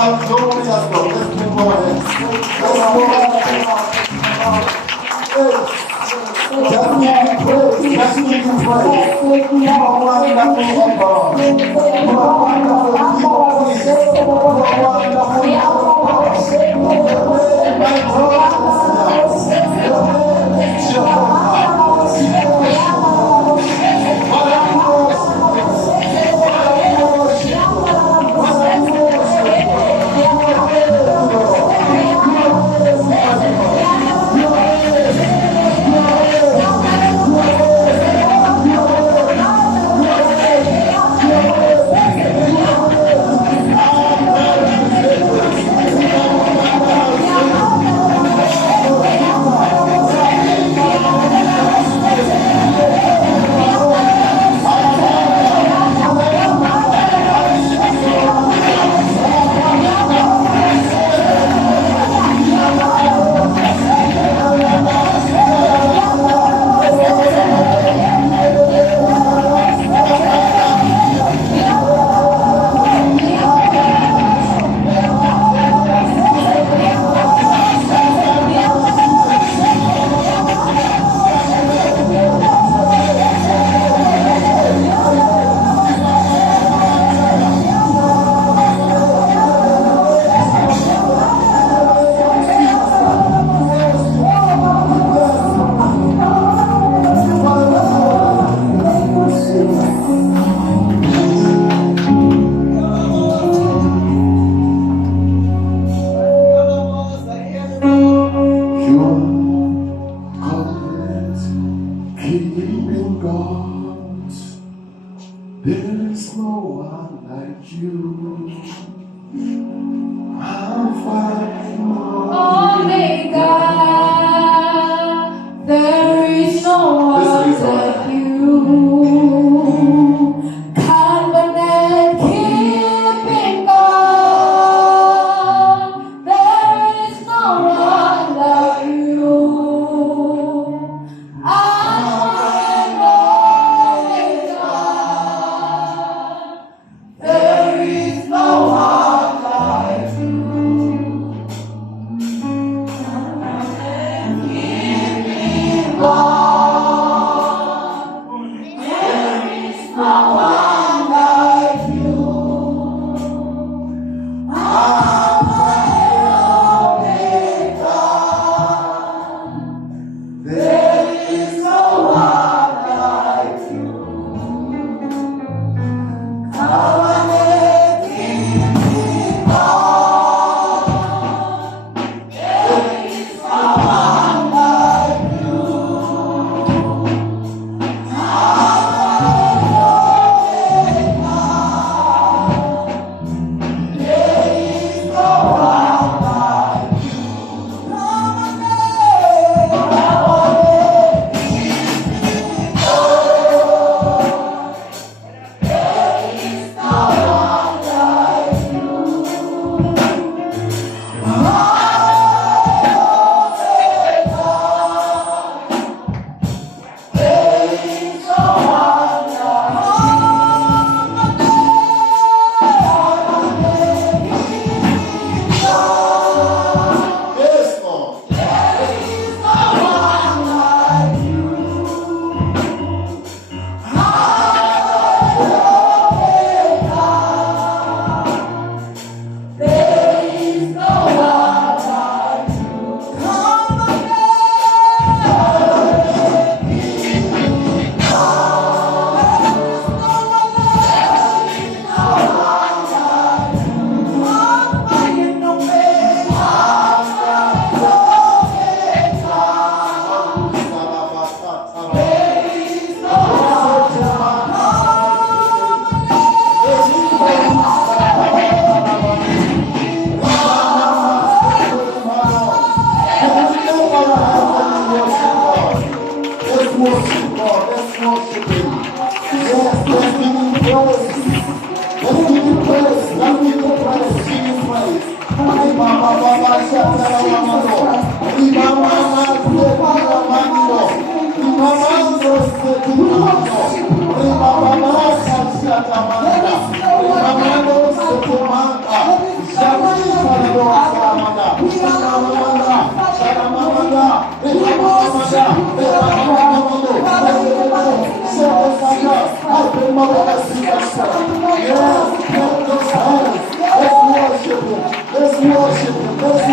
our glorious God. Let's move ahead. Let's move ahead. Just give him praise. Just give him praise. You are wonderful, oh God. You are wonderful, King of Kings. You are wonderful, Lord of Lords. Your name, my God, is your name is Jehovah.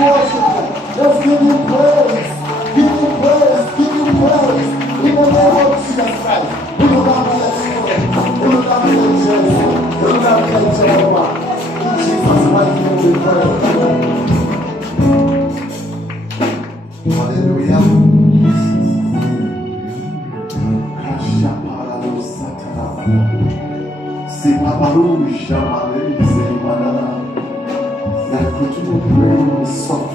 worship him. Let's give him praise. Give him praise. Give him praise. In the name of Jesus Christ. We will not let you. We will not let you. We will not let you. In Jesus' mighty name we pray. Hallelujah. Now continue praying soft.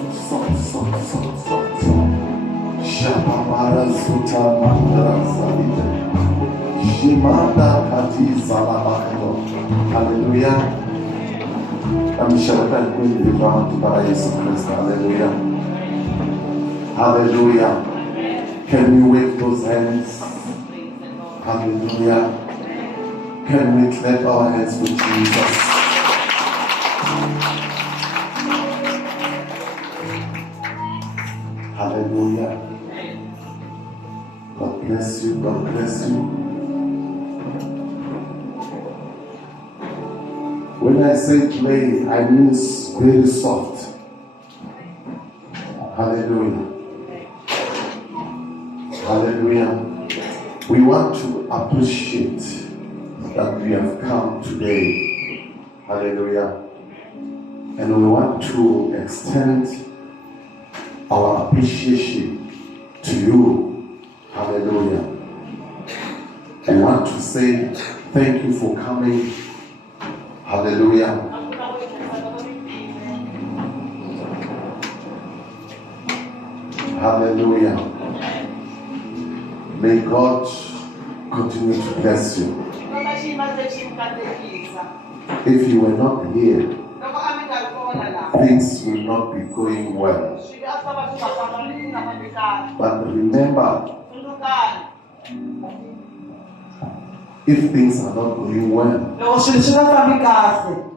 Shababara Suta Mandara Salite. Shimanda Kati Salabakado. Hallelujah. I'm sure that we will learn to Jesus Christ. Hallelujah. Hallelujah. Can we wave those hands? Hallelujah. Can we clap our hands with Jesus? Hallelujah. God bless you. God bless you. When I say play, I mean very soft. Hallelujah. Hallelujah. We want to appreciate that we have come today. Hallelujah. And we want to extend our appreciation to you. Hallelujah. I want to say thank you for coming. Hallelujah. Hallelujah. May God continue to bless you. If you were not here, things will not be going well. But remember, if things are not going well,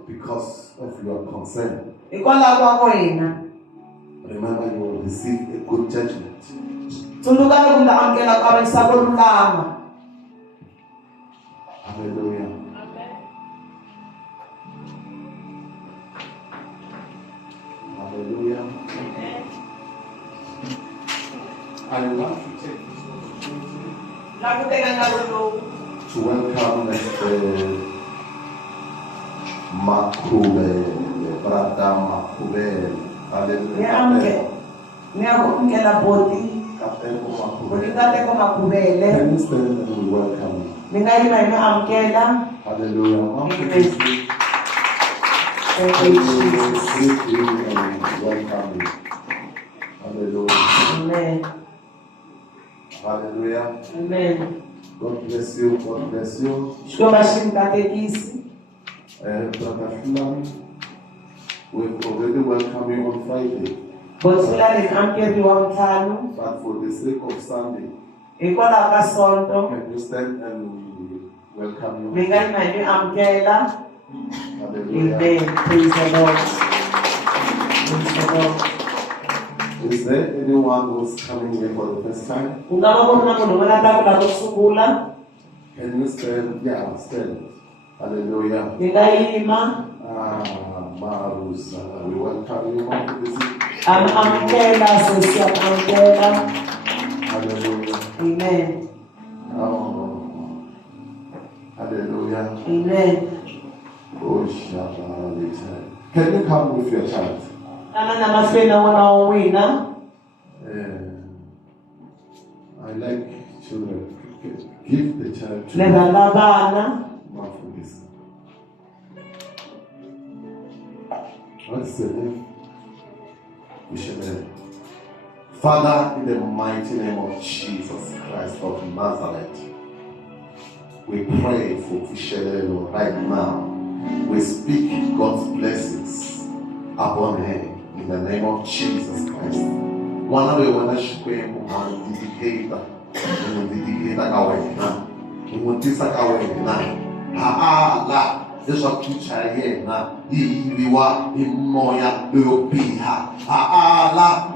because of your concern, remember you will receive a good judgment. Hallelujah. Hallelujah. I want to take this opportunity to welcome Mr. Makube, Brother Makube. Hallelujah. Captain Makube. Can you stand and we welcome you? Hallelujah. Thank you, Jesus. Welcome you. Hallelujah. Amen. Hallelujah. Amen. God bless you. God bless you. Brother Shulam, we've already welcomed you on Friday. But for the sake of Sunday, can you stand and welcome you? Hallelujah. Amen. Praise the Lord. Praise the Lord. Is there anyone who's coming here for the first time? Can you stand? Yeah, stand. Hallelujah. Marusa, we welcome you to this. Hallelujah. Amen. Oh, hallelujah. Amen. Oh, Shabbat. Can you come with your child? I like children. Give the child to What's the name? Father, in the mighty name of Jesus Christ of Nazareth, we pray for Fishelelo right now. We speak God's blessings upon her in the name of Jesus Christ. One of the one should be dedicated this is future here now. We want imoya Europeha.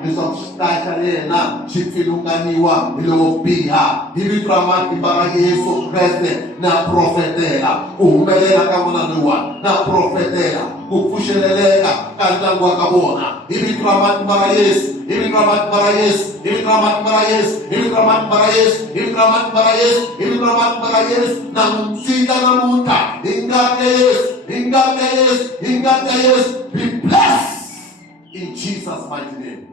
This is start here now. Chifilunganiwa Europeha. Hivi tramaki baraki Yesu Christ na profetela. Umbele na kamuna nuwa na profetela. ukufusheleleka kanti ka vona hi vito ra matimba ra Yesu, hi vito ra matimba ra Yesu, hi vito ra matimba ra Yesu, hi vito ra matimba ra Yesu, hi vito ra matimba ra Yesu, hi vito ra matimba ra Yesu. Namuntlha namuntlha hi ngati ya Yesu, hi ngati ya Yesu, hi ngati ya Yesu. Be blessed in Jesus' mighty name.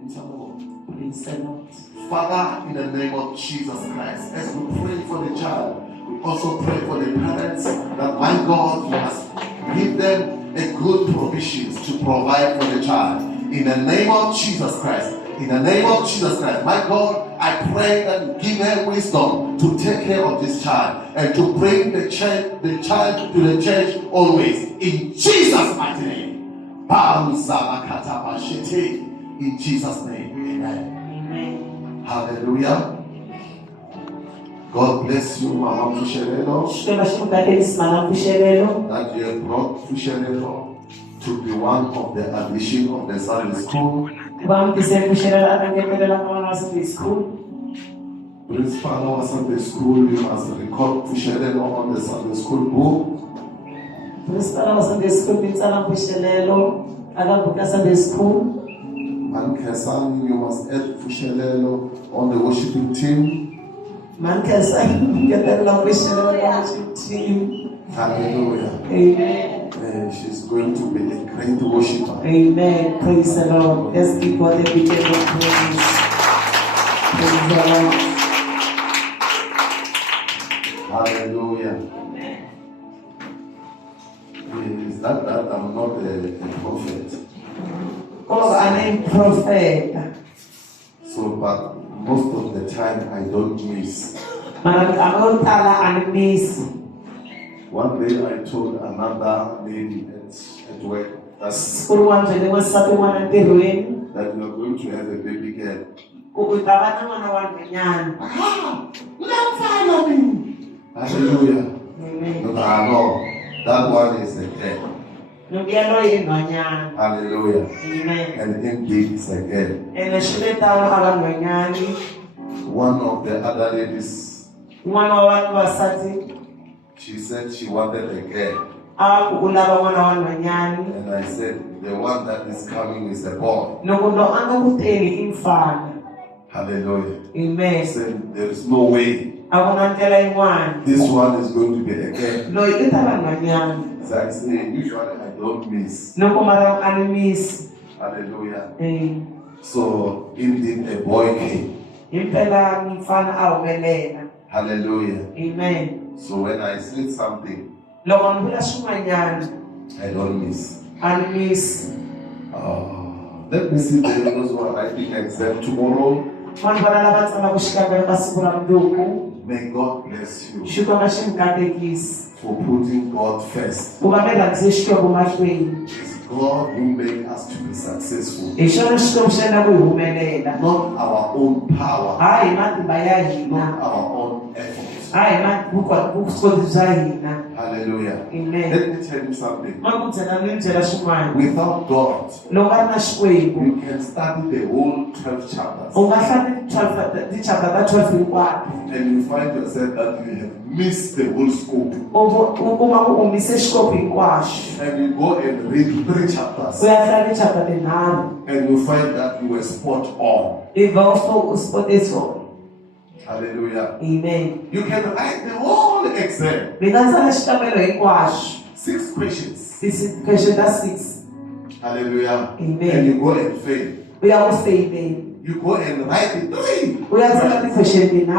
Praise the Lord. Father, in the name of Jesus Christ, as we pray for the child, we also pray for the parents that, my God, you must give them a good provisions to provide for the child. In the name of Jesus Christ, in the name of Jesus Christ, my God, I pray that you give her wisdom to take care of this child and to bring the child to the church always. In Jesus' mighty name. In Jesus' name. Amen. Amen. Hallelujah. God bless you, Mama Fusherelo, that you have brought Fusherelo to be one of the admission of the Sunday school. Principal of Sunday school, you must record Fusherelo on the Sunday school book. Principal of Sunday school, Sunday school. And Kesan, you must add Fusherelo on the worshiping team. Hallelujah. Amen. She's going to be a great worshiper. Amen. Praise the Lord. Let's give God a big hand of praise. Praise the Lord. Hallelujah. Is that I'm not a prophet? Oh, I'm a prophet. So, but most of the time I don't miss. One day I told another lady at work that we are going to have a baby girl. Hallelujah. No, that one is a girl. Hallelujah. Amen. And indeed it's a girl. One of the other ladies, she said she wanted a girl. And I said, the one that is coming is a boy. Hallelujah. Amen. I said, there is no way this one is going to be a girl. So I say, usually I don't miss. Hallelujah. So indeed a boy came. Hallelujah. Amen. So when I said something, I don't miss. Let me see those who are writing exam tomorrow. May God bless you for putting God first. It's God who makes us to be successful. Not our own power. Not our own efforts. Hallelujah. Amen. Let me tell you something. Without God, you can study the whole 12 chapters. And you find yourself that you have missed the whole scope. And you go and read 3 chapters. And you find that you were spot on. Hallelujah. Amen. You can write the whole exam. 6 questions. This is question that's 6. Hallelujah. Amen. And you go and fail. We are all failing. You go and write it 3. We are the question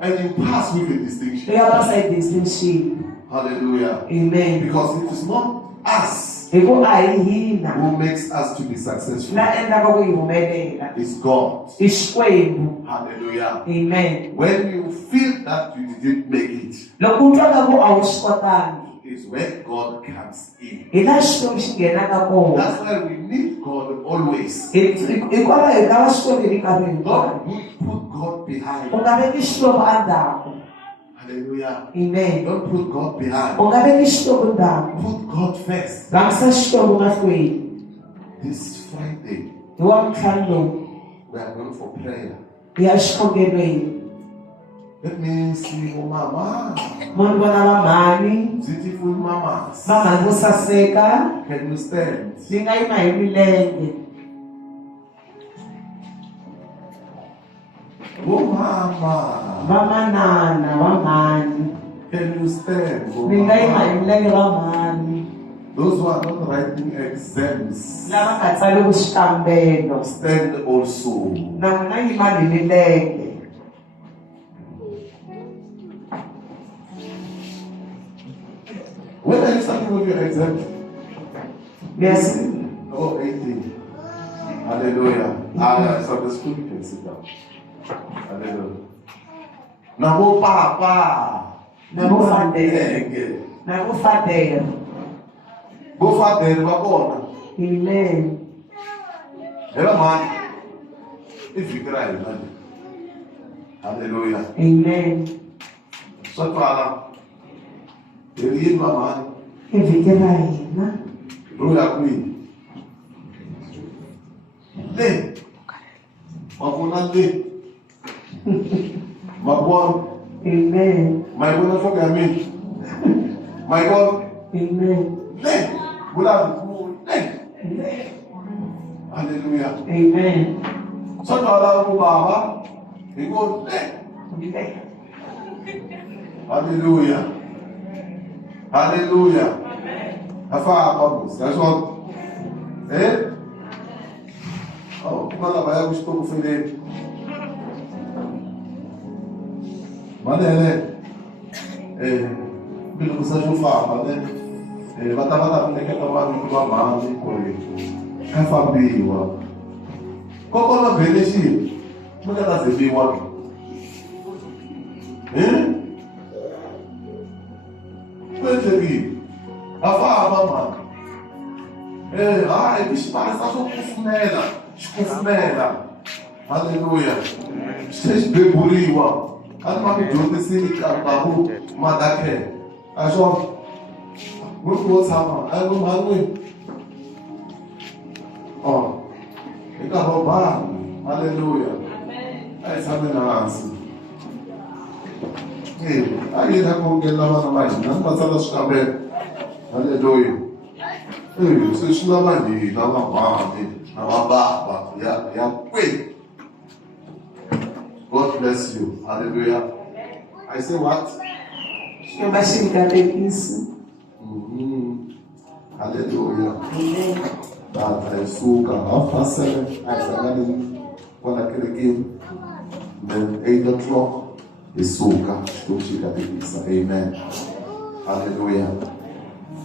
and you pass with a distinction. We are outside distinction. Hallelujah. Amen. Because it is not us who makes us to be successful. It's God. Hallelujah. Amen. When you feel that you didn't make it, is when God comes in. That's why we need God always. Don't put God behind. Hallelujah. Amen. Don't put God behind. Put God first. This Friday, we are going for prayer. That means mama. Munhu vona va mhani, Beautiful mamas. va mhani vo saseka, Can you stand? mi nga yima hi milenge. Oh mama. Vamanana, va mhani, Can you stand? Oh, mi nga yima hi mama. milenge va mhani. Those who are not writing exams, Lava nga tsaliku xikambelo, stand also. na n'wina yimani hi milenge. When are you starting with your exam? Yes. Oh, 18. Hallelujah. So the school can sit down. Hallelujah. Namo papa. Namo father. Na vo father. Go father, babona. Amen. Hello, man. If you cry, man. Hallelujah. Amen. So, Father, you read my man. Evike va hina. Gloria Queen. Le. Mabona le. Mabon. Amen. My God, forget me. My God. Amen. Le. Bula. Le. Hallelujah. Amen. So, Father, Baba. He goes le. Hallelujah. Hallelujah. Afa vamos. That's what. Eh? Oh, mala vai eu estou com ele. Manele. Pelo que você já fala, né? Vai estar com que tomar muito a mão e correto. É Fabio. Como ela vê nesse? Como ela se viu aqui? Percebi. Afa, mano. Bicho, parece que escufumela. Aleluia. Vocês beburiwa. Alma me deu desse carro, madake. A jovem. Muito bom, sabe? Aí, mano. Ó. Fica roubado. Aleluia. Aí, sabe na ânsia. Aí, na conquista, na mais. Não passa das cabeças. Aleluia. Você estudava ali, na barba, e a coelho. God bless you. Hallelujah. I say what? Eu baixei o catequismo. Hallelujah. Amen. That I suka. After 7, I sang when I came again. Then 8 o'clock, the suka. Amen. Hallelujah.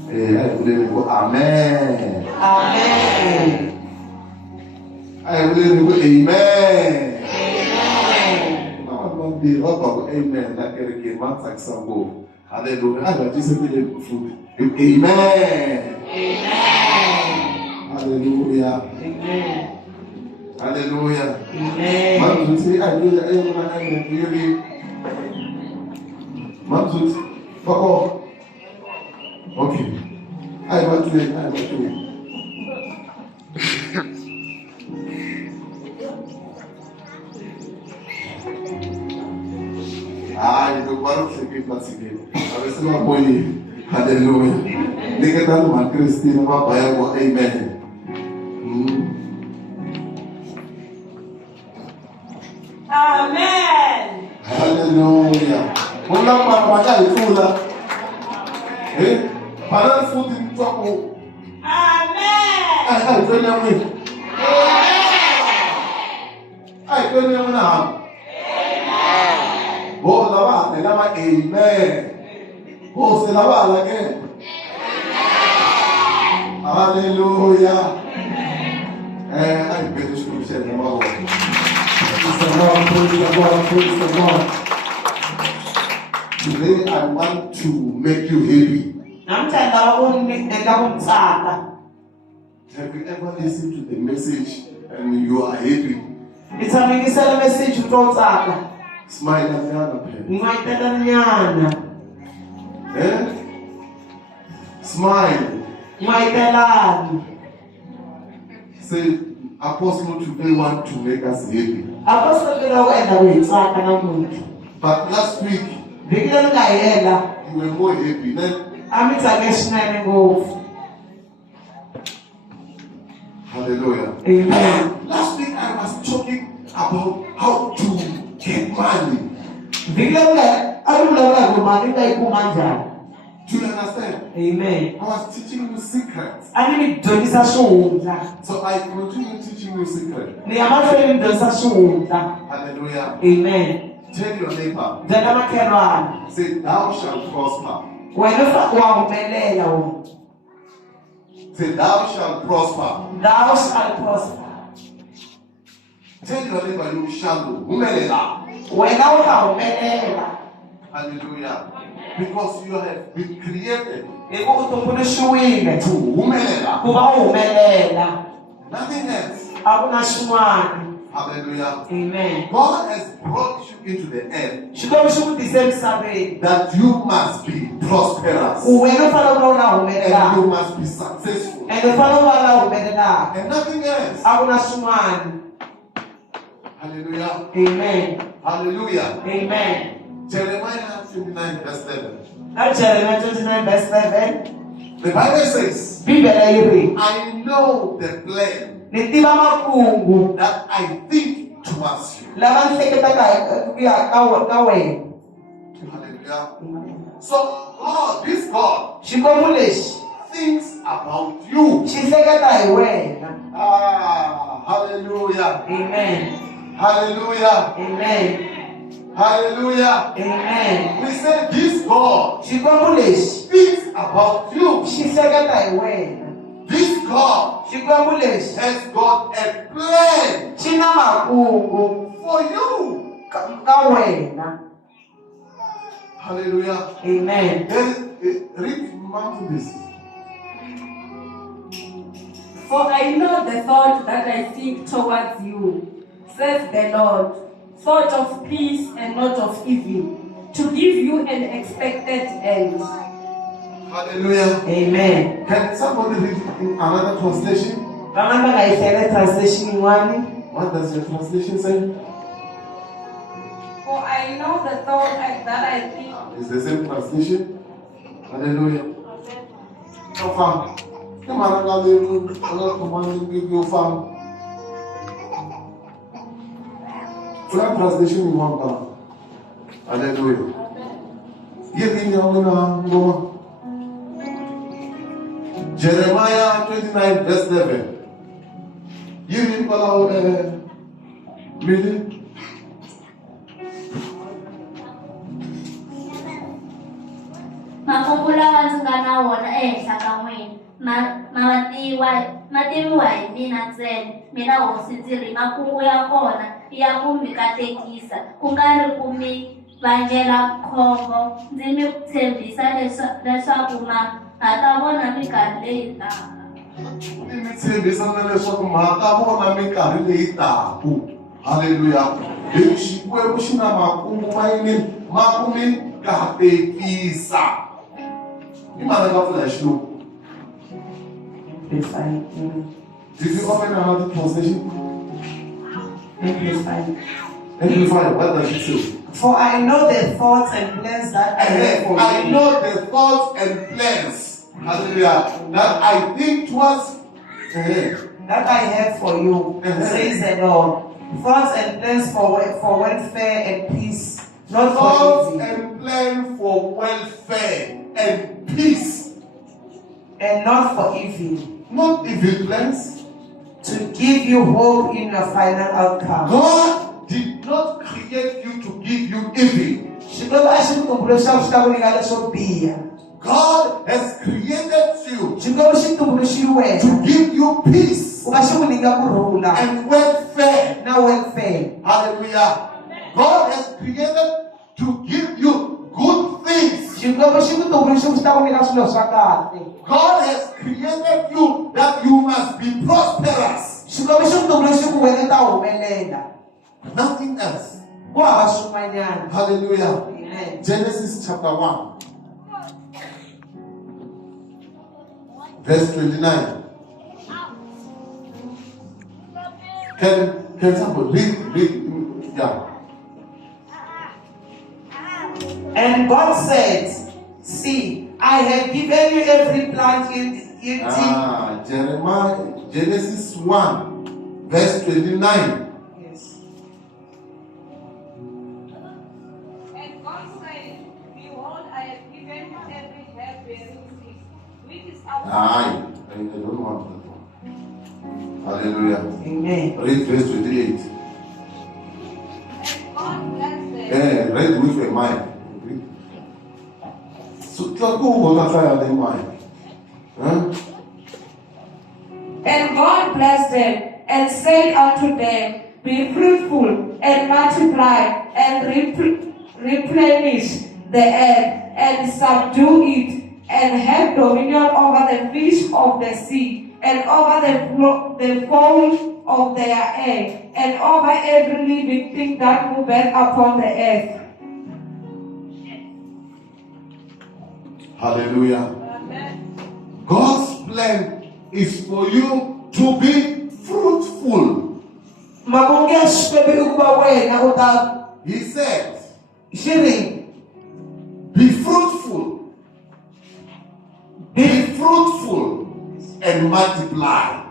Amen. Amen. I believe in amen. Amen. Now be up amen. Like Eric man like some go. Hallelujah. I got this food. Amen. Amen. Hallelujah. Amen. Hallelujah. Amen. Man should say I do the amen really. Man should fuck off. Okay. I want to it. Eu paro de seguir para seguir. A ver se não apoie. Aleluia. Ninguém tá numa Cristina, papai, amen. Amen. Aleluia. Vamos lá para pagar e fula. Para o fundo de troco. Amen. Venha muito. Venha muito na. Oh, lava, amen. Oh, se lava again. Hallelujah. I pray the scripture in the Lord. Praise the Lord, praise the Lord, praise the Lord. Today I want to make you happy. Have you ever listened to the message and you are happy? Smile at the other parent. Smile. Say, Apostle today want to make us happy. But last week, vhiki leri nga hela you were more happy. Then, a mi tsake swinene ngopfu. hallelujah. Amen. Last week I was talking about how to get money. Vhiki leri nga a ri vulavula hi ku mali nga yi kuma njhani. Do you understand? Amen. I was teaching you secrets. A ni mi dyondzisa swihundla. So I continue teaching you secrets. Ni ya mahlweni mi dyondzisa swihundla. Hallelujah. Amen. Tell your neighbor, Byela makhelwana. say, thou shalt prosper. Wena wa humelela wena. Say, thou shalt prosper. Thou shalt prosper. Tell your neighbor, you shall humelela. Wena u ta humelela. Hallelujah. Because you have been created Hi ku u tumbuluxiwile to humelela. ku va u humelela. Nothing else. A ku na xin'wana. Hallelujah. Amen. God has brought you into the earth Xikwembu xi ku tise emisaveni. that you must be prosperous Ku wena u fanele u va u na and humelelaka. you must be successful. Ende u fanele u va na humelelaka. And nothing else. A ku na swin'wana. Hallelujah. Amen. Hallelujah. Amen. Jeremiah 29 verse 11. Na Jeremiah 29 verse 11. The Bible says, Bibele yi ri. I know the plan Ni tiva makungu that I think towards you. lava ni hleketaka ku ya ka wena. Hallelujah. So God, this God, Xikwembu lexi thinks about you. xi hleketa hi wena. Hallelujah. Amen. Hallelujah. Amen. Hallelujah. Amen. We say this God Xikwembu lexi thinks about you. xi hleketa hi wena. This God Xikwembu lexi has got a plan xi na makungu for you. ka wena. Hallelujah. Amen. Read Matthew this. For I know the thought that I think towards you, says the Lord, thought of peace and not of evil, to give you an expected end. Hallelujah. Amen. Can somebody read in another translation? Van'wana va nga yi hlayela translation yin'wana. What does your translation say? For I know the thought that I think. It's the same translation. Hallelujah. So far. Come on, I'm going to give you far. What translation you want now? Hallelujah. Give me your Jeremiah 29 verse 11. You read about really? Makungu lawa ndzi nga na wona ehenhla ka n'wina ma tiviwa hi mina ntsena. Mina hosi ndzi ri makungu ya kona ya ku mi katekisa, ku nga ri ku mi vangela khombo. Ndzi mi tshembisa leswaku ma ha ta vona minkarhi leyi taka. Mi tshembisa na leswaku ma ta vona minkarhi leyi taka. Hallelujah. Hi Xikwembu xi na makungu ma yini? Ma ku mi katekisa. Hi mani nga pfula hi xilungu? Did you open another translation? Amplify. What does it say? For I know the thoughts and plans that I have for I you. know the thoughts and plans. Hallelujah. That I think towards. That I have for you, says the Lord. Thoughts and plans for welfare and peace, not for Thoughts evil. and plans for welfare and peace. And not for evil. Not evil plans. To give you hope in your final outcome. God did not create you to give you evil. Xikwembu a xi ku tumbuluxa xi ta ku nyika leswo biha. God has created you Xikwembu xi tumbuluxiweke to give you peace ku va xi ku nyika kurhula and welfare. na welfare. Hallelujah. God has created to give you good things. Xikwembu xi ku tumbuluxa ku xi ta ku nyika swilo swa kahle. God has created you that you must be prosperous. Xikwembu xi ku tumbuluxa ku wena ta humelela. Nothing else. Ku hava swin'wanyana. Hallelujah. Amen. Genesis chapter 1. Verse 29. Can somebody read? Yeah. And God said, see, I have given you every plant yielding. Genesis 1, verse 29. Yes. And God said, behold, I have given you every herb-bearing tree, which is out I don't want that one. Hallelujah. Amen. Read verse 28. and God blessed them. Read with a mind. So, go on, try out the mind. And God blessed them, and said unto them, be fruitful, and multiply, and replenish the earth, and subdue it, and have dominion over the fish of the sea, and over the fowl of their air, and over every living thing that moveth upon the earth. Hallelujah. God's plan is for you to be fruitful. He said, be fruitful. Be fruitful and multiply.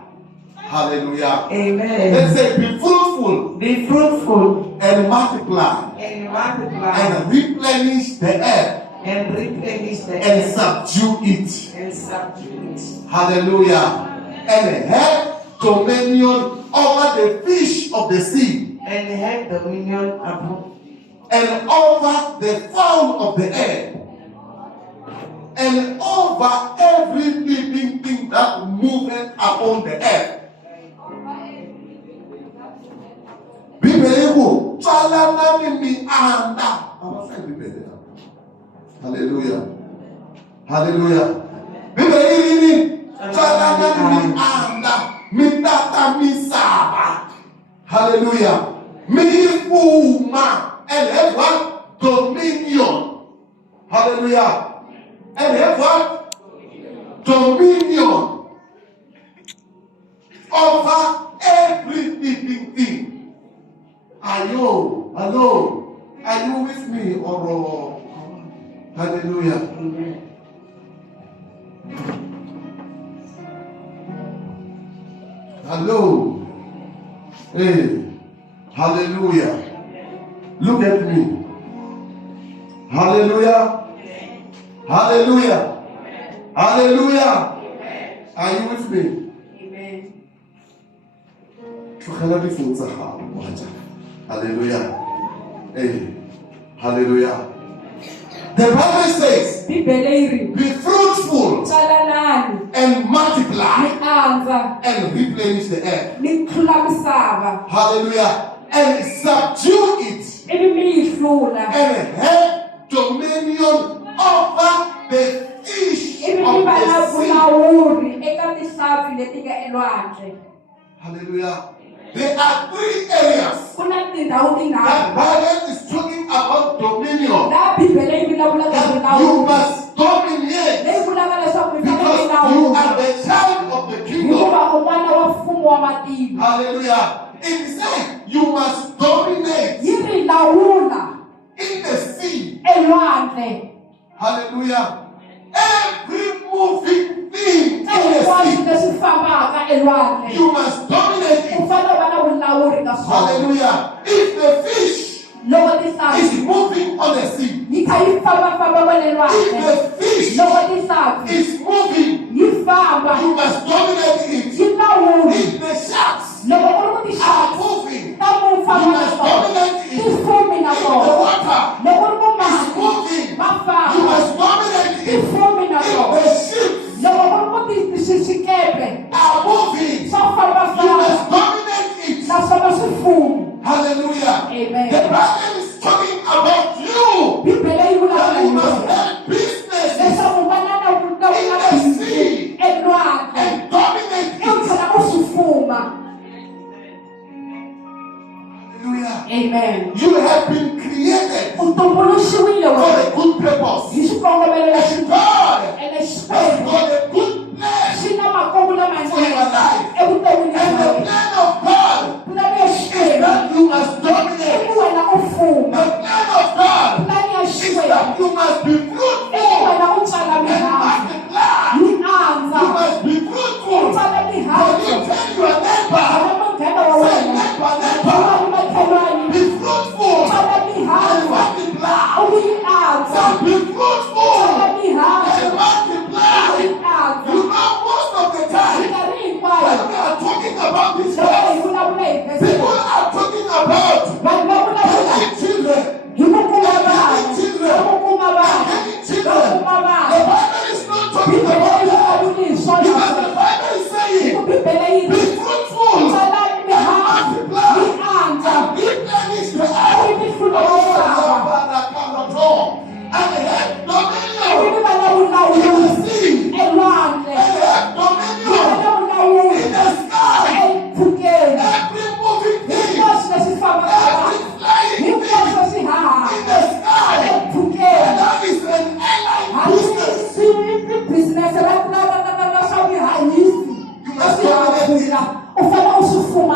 Hallelujah. Amen. Let's say, be fruitful Be fruitful and multiply and multiply and replenish the earth and replenish the and earth subdue it. and subdue it. Hallelujah. And have dominion over the fish of the sea And have dominion upon and over the fowl of the air and over every living thing that moveth upon the earth. Bibeliku tsala nami mi anda. Hallelujah. Hallelujah. Bibeli tsala nami mi anda. Mi tata mi saba. Hallelujah. Mi fuma and have what? Dominion. Hallelujah. And have what? Dominion over every living thing. Hello. Are you with me? Or hallelujah. Hello. Hey. Hallelujah. Look at me. Hallelujah. Hallelujah. Hallelujah. Are you with me? Amen. Hallelujah. Hey. Hallelujah. The Bible says, be fruitful and multiply and replenish the earth. Hallelujah. And subdue it and have dominion over the fish of the sea. Hallelujah. There are three areas that Bible is talking about dominion. That you must dominate because you are the child of the kingdom. Hallelujah. It says you must dominate in the sea. Hallelujah. Every moving thing in the sea, you must dominate it. Hallelujah. If the fish is moving on the sea, if the fish is moving, you must dominate it. If the sharks are moving, you must dominate it. If the water is moving, you must dominate it. If the ships are moving, you must dominate it. Hallelujah. Amen. The Bible is talking about you. That you must have business in the sea and dominate it. Hallelujah. Amen. You have been created for a good purpose. And God has got a good plan for your life. And the plan of God is that you must dominate. The plan of God is that you must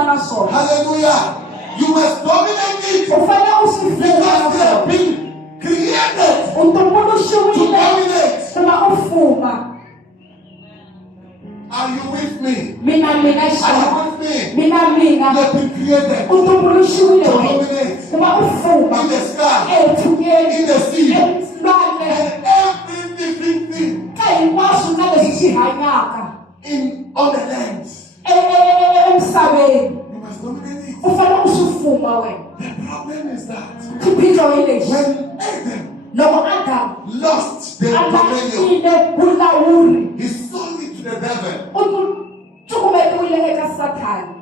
na swona. Hallelujah. You must dominate it U fanele u swi because they have fuma. been created U to tumbuluxiwile dominate. ku va u fuma. Are you with me? Mina Are you xana. with me? Mina. You have been created U tumbuluxiwile to wena dominate ku va u fuma. in the sky, Epfukeni. in the sea, Emhlabeni. and every living thing Ka hinkwaswo na leswi swi hanyaka. on the land. Emhlabeni. You must dominate it. U fanele u swi fuma wena. The problem is that Xiphiqo hi lexi. when Adam Loko Adamu lost the a dominion, lahlile vulawuri, he sold it to the devil. u cukumetiwile eka Sathani.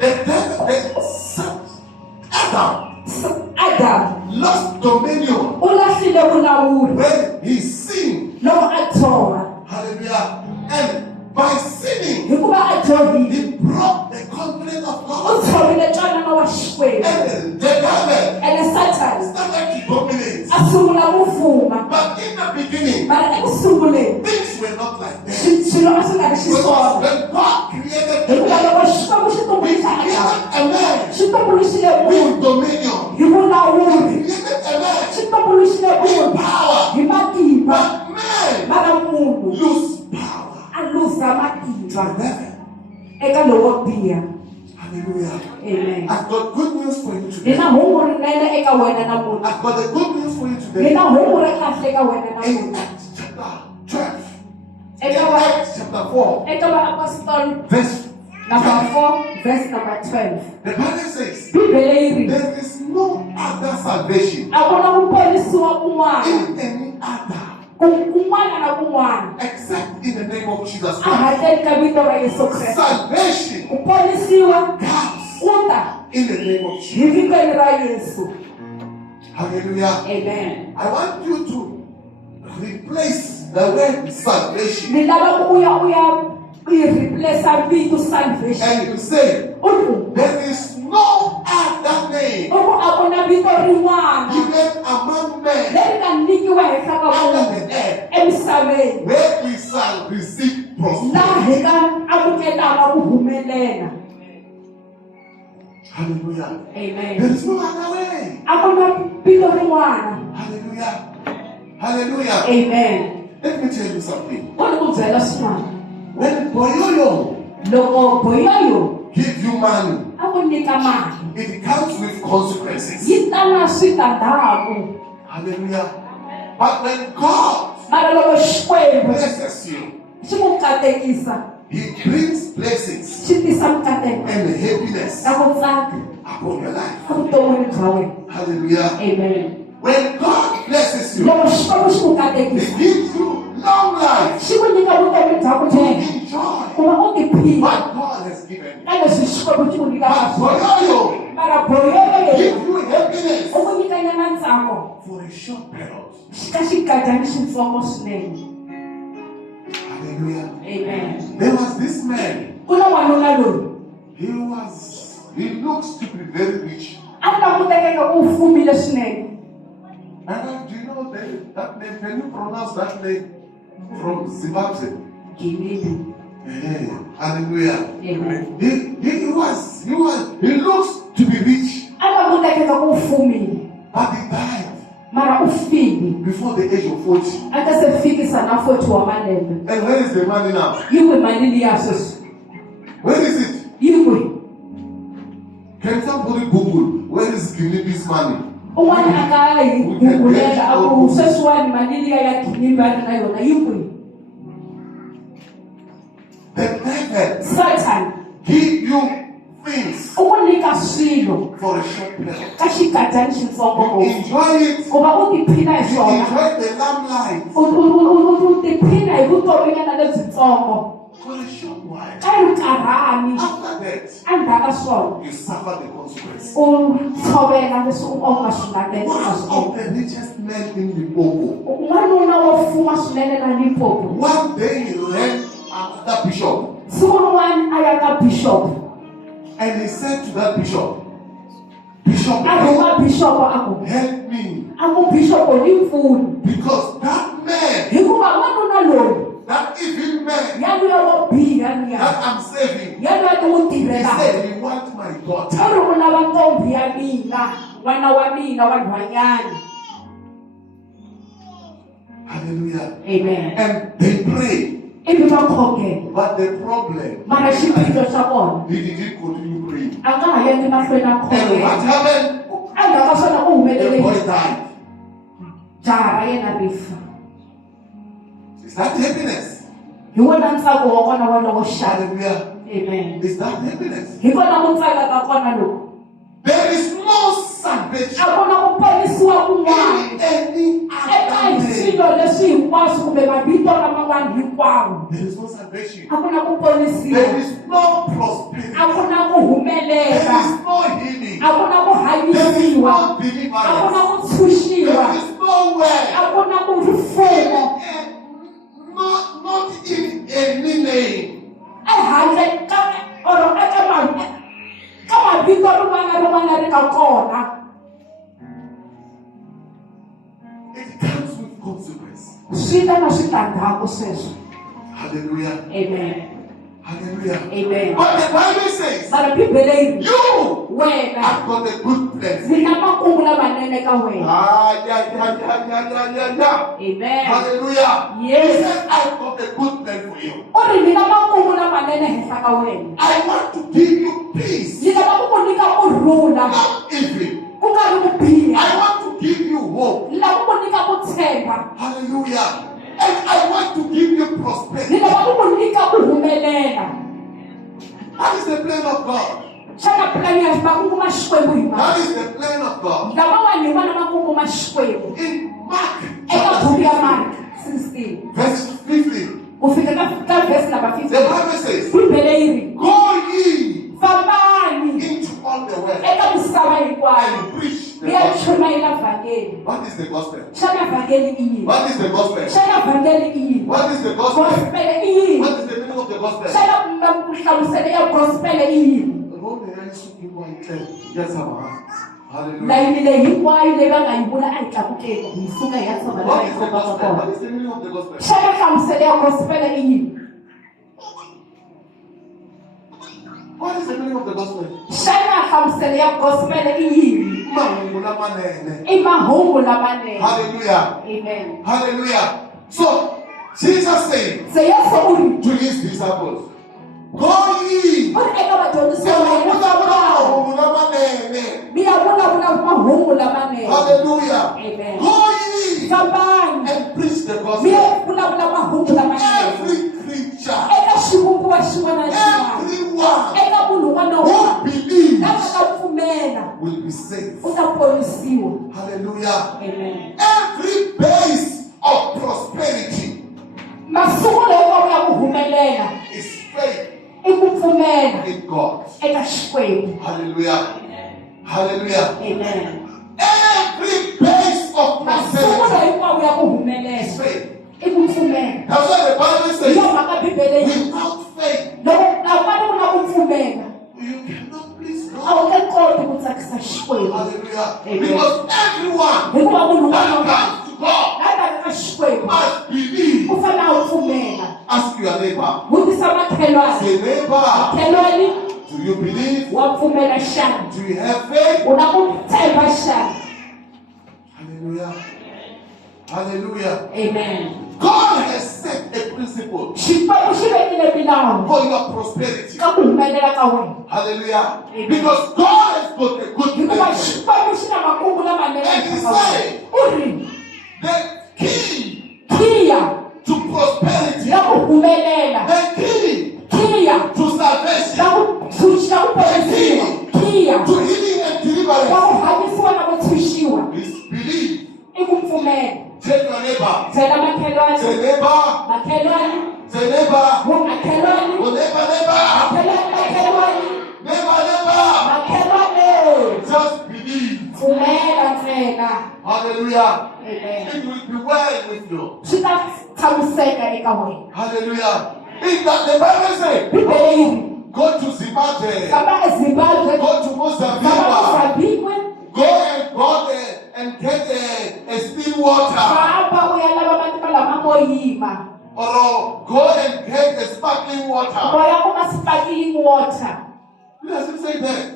The devil, Adam Adamu lost dominion u lahlile vulawuri when he sinned. loko a dzoha. Hallelujah. And by sinning, Hikuva a dzohile, he broke the covenant of u God. tshovile ntwanano wa Xikwembu. And the devil Ene Sathani started to dominate. a sungula ku fuma. But in the beginning, Mara eku sunguleni, things were not like that. swilo a swi nga ri Because xiswona. when God created the Hikuva man, loko Xikwembu xi he tumbuluxa created Adamu, a man xi tumbuluxile munhu with dominion. hi vulawuri. He created a man Xi tumbuluxile with munhu power. hi matimba. But man Mara munhu lose power. a luza matimba Devil. eka lowo biha. Hallelujah. Amen. I've got good news for you Ni today. na hungu rinene eka wena namuntlha. I've got a good news for you Ni today. na hungu ra kahle eka wena In namuntlha. Acts chapter 12, in Eka va Acts chapter 4, eka vaapostoli verse number 12, 4 verse number 12. the Bible says, Bibele yi ri there is no other salvation a ku na ku ponisiwa kun'wana in any other kun'wana na kun'wana except in the name of Jesus a Christ. handleni ka vito ra Yesu Kreste. Salvation Ku ponisiwa comes ku ta in the name of Jesus. hi vitweni ra Yesu. Hallelujah. Amen. I want you to replace the word salvation Ni lava ku u ya replace vito salvation. and you say, U ku there is no other name a ku na vito rin'wana given among men leri nga nyikiwa henhla ka under munhu the earth emisaveni where we shall receive laha prosperity. hi nga amukelaka ku humelela. Hallelujah. Amen. There is no other way. A ku na vito rin'wana. Hallelujah. Hallelujah. Amen. Let me tell you something. Ku ni ku byela swin'wana. When Boyoyo Loko boyoyo give you money, a ku nyika mali it comes with consequences. yi ta na switandzhaku. Hallelujah. But when God Mara loko Xikwembu blesses you, xi ku katekisa, He brings blessings xi tisa mikateko and happiness na ku tsaka upon your life. evuton'wini bya wena. Hallelujah. Amen. When God blesses you, Loko Xikwembu xi ku He katekisa, gives you long life xi ku nyika vutomi bya ku to leha enjoy ku va u tiphina what God has given you. ka leswi Xikwembu xi ku nyikaka But swona. Boyoyo Mara boyoyo give you happiness u ku nyika nyana ntsako for a short period. ka xikadyana xintsongo swinene. Hallelujah. Amen. There was this man. Ku na n'wanuna loyi He looks to be very rich. a ni langutekeka ku u fumile swinene. And do you know that name? Can you pronounce that name from Zimbabwe? Giving. Hallelujah. Amen. He looks to be rich, A langutekeka ku u fumile but he died mara u file before the age of 40. a nga se fikisa na 40 wa malembe. And where is the money now? Yi kwi mali liya sweswi? Where is it? Yi kwi? Can somebody Google where is Ginibi's money? Un'wana a nga yi gugulela a ku sweswiwani mali liya ya Ginibi a ri na yona yi kwi? The devil Satan give you things u ku nyika swilo for a short period. ka xikadyana xintsongo You ngopfu enjoy it. ku va u tiphina hi You swona. enjoy the lamplight U tiphina hi vutominyana lebyitsongo for a short while. ka nkarhani. After that, Endzhaku ka swona you suffer the consequence. u tshovela leswi u nga swi navela One na of swona. the richest men in Limpopo. N'wanuna wo fuma swinene na Limpopo One day he ran after bishop siku rin'wana a ya ka bishop and he said to that bishop, Bishop, a rhuma bishop a ku help me, bishop ni pfuni because that man, hikuva n'wanuna loyi that evil man, ya luya wo biha that I'm saving. yena ni n'wi He tirhelaka said, he wants my daughter. u ri u lava ntombi ya mina n'wana wa mina wa nhwanyana. Hallelujah. Amen. And they pray. Ivi va khongela But the problem, mara xiphiqo xa kona he didn't continue praying. a nga ha yendi mahlweni a And what khongela happened? endzhaku ka swona ku The humelele boy died. jaha ra yena ri fa. Is that happiness? Hi wona ntsako wa kona wolowo xana. Hallelujah. Amen. Is that happiness? Hi kona ku tsaka ka kona loko There is no a salvation kona ku ponisiwa kun'wana in any eka other name. swilo leswi hinkwaswo kumbe mavito laman'wana hinkwawo. There is no salvation. A ku na ku There ponisiwa, is no prosperity. a ku na ku There humelela, is no healing. a ku na ku There is hanyisiwa, no a ku na deliverance. ku tshunxiwa, There is nowhere. a ku na ku rifumo Not in any name. ehandle ka or eka mavito rin'wana na rin'wana ri nga kona. It comes with consequence. Swi ta na switandzhaku sweswo. Hallelujah. Amen. Hallelujah. Amen. But the Bible says, Mara Bibele yi you wena have got a good plan. ndzi na makungu lamanene ka wena. Yeah. Amen. Hallelujah. He Yes. said, I've got a good plan for you. U ri ndzi na makungu lamanene henhla ka wena. I want to give you peace, Ndzi lava ku ku nyika kurhula not evil. ku nga ri ku biha. I want to give you hope. Ndzi lava ku ku nyika ku tshemba. Hallelujah. And I want to give you Ndzi prosperity. lava ku ku nyika ku humelela. That is the plan of God. Xana pulani ya makungu ma Xikwembu hi That mani? is the plan of God. Lamawani hi vona makungu ma Xikwembu. In Mark Eka chapter buku ya 16, Mark 16 verse 15, ku fika ka verse number the 15. Bible says, Bibele yi ri go ye fambani into all the world eka misava hinkwayo and preach the mi ya gospel. chumayela vhangeli. What is the gospel? Xana vhangeli i yini? What is the gospel? Xana vhangeli i yini? What is the gospel? Gospel i yini? What is the meaning of the gospel? Xana nhlamuselo ya gospel i yini? Yes, hallelujah. Layini leyi hinkwayo leyi va nga yi vula a hi tlakukeni hi suka hi ya tshama laha What hi is the fambaka gospel? kona. What is the meaning of the gospel? Xana nhlamuselo ya gospel i yini? What is the meaning of the gospel? Xana nhlamuselo ya gospel i yini? Mahungu lamanene. I mahungu lamanene. Hallelujah. Amen. Hallelujah. So, Jesus said Se Yesu u ri to his disciples, go ye. u ri eka vadyondzisi Se va yena mahungu lamanene. mi ya vulavula mahungu lamanene. Hallelujah. Amen. Go ye Fambani and preach the mi gospel. ya vulavula mahungu lamanene Every creature, eka xivumbiwa xin'wana na xin'wana, everyone eka munhu un'wana na who un'wana believes lava nga pfumela will be saved. u ta ponisiwa. Hallelujah. Amen. Every base of prosperity Masungulo hinkwawo ya ku humelela is faith i ku pfumela in God. eka Xikwembu. Hallelujah. Hallelujah. Amen. Every base of Masungulo prosperity hinkwawo ya ku is humelela faith. i ku pfumela. That's why the Bible Hi yo says, mhaka Bibele yi without faith, loko a ku va na ku pfumela you cannot please a God. wu nge koti ku tsakisa Xikwembu. Hallelujah. Amen. Because everyone Hikuva munhu that un'wana na comes to God un'wana ka Xikwembu must believe. u fanele a wu pfumela. Ask your neighbor. Vutisa makhelwani. Say, neighbor, Makhelwani do you believe? wa pfumela xana? Do you have faith? U na ku tshemba xana? Hallelujah. Hallelujah. Amen. God has set a principle Xikwembu xi vekile milawu for your prosperity. ka ku humelela ka wena. Hallelujah. Amen. Because God has got a good Hikuva plan. Xikwembu xi na makungu lamanene And he eka wena. said, U ri the key khiya to prosperity, ya ku humelela, the key khiya to salvation, ya ku ponisiwa, khiya to healing and ya deliverance ku hanyisiwa na ku tshunxiwa is belief. i ku pfumela. Tell your neighbor. Byela makhelwani, Say neighbor. makhelwani, Say neighbor. makhelwani, Oh neighbor, neighbor. makhelwani, Neighbor, neighbor. makhelwani. Just believe. Pfumela ntsena. Hallelujah. Amen. It will be well with you. Swi ta tshamiseka eka wena. Hallelujah. In that the Bible says, Bibele yi ri go to Zimbabwe, famba eZimbabwe, go to famba Mozambique, eMozambique, go and get a still water. famba u ya lava mati malama mo yima. or go and get a sparkling water. Boya kuma sparkling water. It doesn't say that.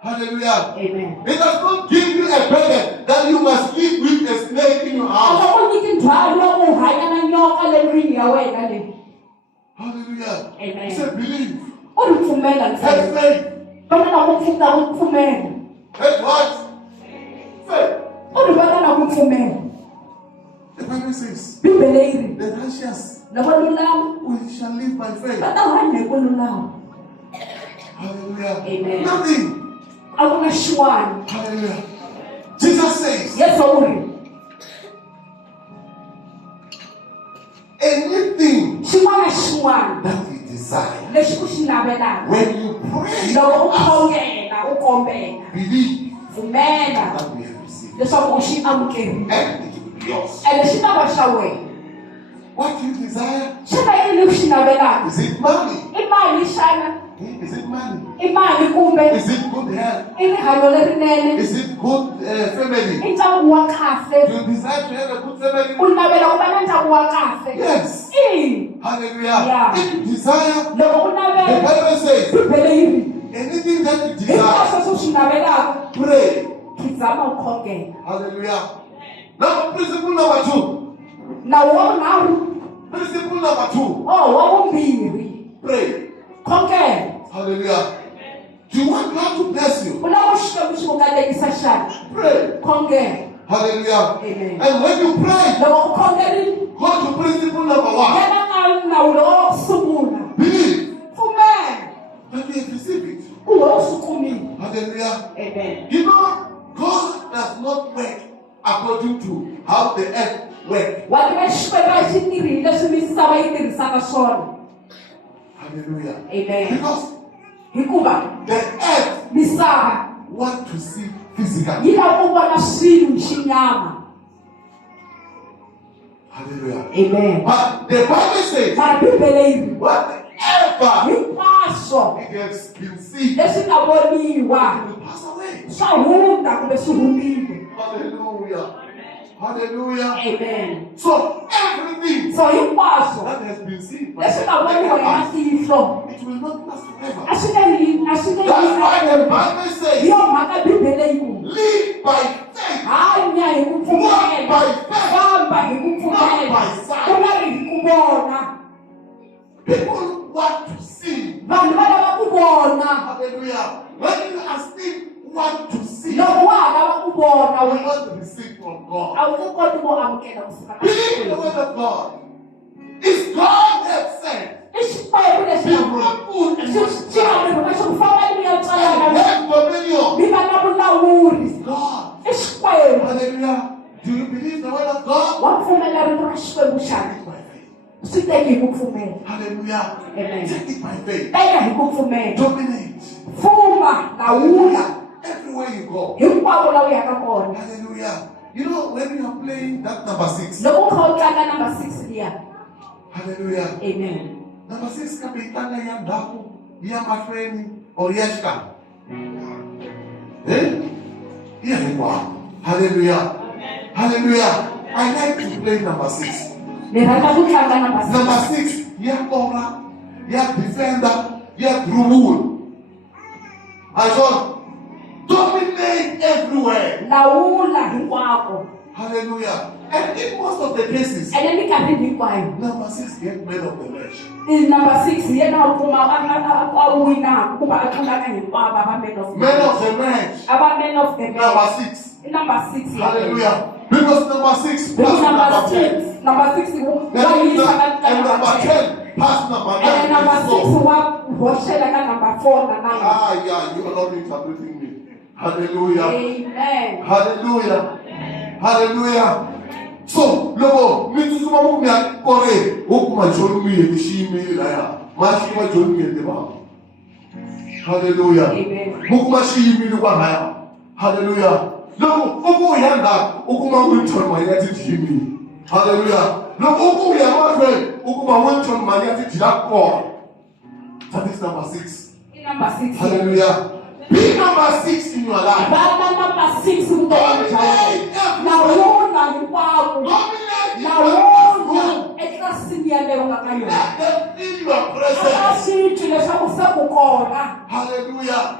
Hallelujah. Amen. It does not give you a burden that you must live with a snake in your house. Hallelujah. Amen. He said, believe. Have Have faith. Have what? Faith. The Bible says, the righteous we shall live by faith. Hallelujah. Amen. Nothing. Hallelujah. Jesus says, anything that we desire, when you pray, believe that we have received, and it will be yours. What you desire, is it money? Is it money? Is it good health? Is it good family? Do you desire to have a good family? Yes. Hallelujah. Yeah. If you desire, the Bible says, anything that you desire, pray. Hallelujah. Now, principle number 2. Principle number 2. Pray. Hallelujah. Do you want God to bless you? Pray. Hallelujah. Amen. And when you pray, go to principle number 1. Believe that you have received it. Hallelujah. Amen. You know, God does not work according to how the earth works. Hallelujah. Amen. Because the earth wants to see physically. Hallelujah. Amen. But the Bible says, whatever it has been seen, it will pass away. Hallelujah. Hallelujah. Amen. So everything that has been seen, it will not last forever. That's why the Bible says, live by faith, walk by faith, not by sight. People want to see. Hallelujah. When you are still want to see, you want to receive from God. Believe the word of God. If God has said, be fruitful and multiply, and have dominion. It's God. Hallelujah. Do you believe the word of God? Take it by faith. Hallelujah. Amen. Take it by faith. Dominate. Hallelujah. Everywhere you go. Hallelujah. You know, when you are playing that number 6. Hallelujah. Amen. Number 6 can be Tanga Yandaku, Yamafreni, or Yashka. Hallelujah. Hallelujah. I like to play number 6. Number 6, Yakora, Yak Defender, Yak Rule. I thought, dominate everywhere. Hallelujah. And in most of the cases, number 6 get men of the match. Men of the match. Number 6. Hallelujah. Because number 6 plus number 10. And number 10 plus number 9. And number 6 yeah, you are not interpreting me. Hallelujah. Amen. Hallelujah. Hallelujah. So, logo, mituzuma mu mya kore, okuma jolu ye bishimi la ya. Mashi ma jolu ye deba. Hallelujah. Amen. Mukuma shimi lu kwa haya. Hallelujah. Logo, oku yanda, okuma winton ma yati jimi. Hallelujah. Logo, oku yamafre, okuma winton ma yati jidako. That is number 6. Number 6. Hallelujah. Be number 6 in your life. Number 6 in the Dominate. Now, Dominate. ndlwini yaleyo nga ka yona. Let them feel your A presence. swi twi leswaku se ku kona Hallelujah.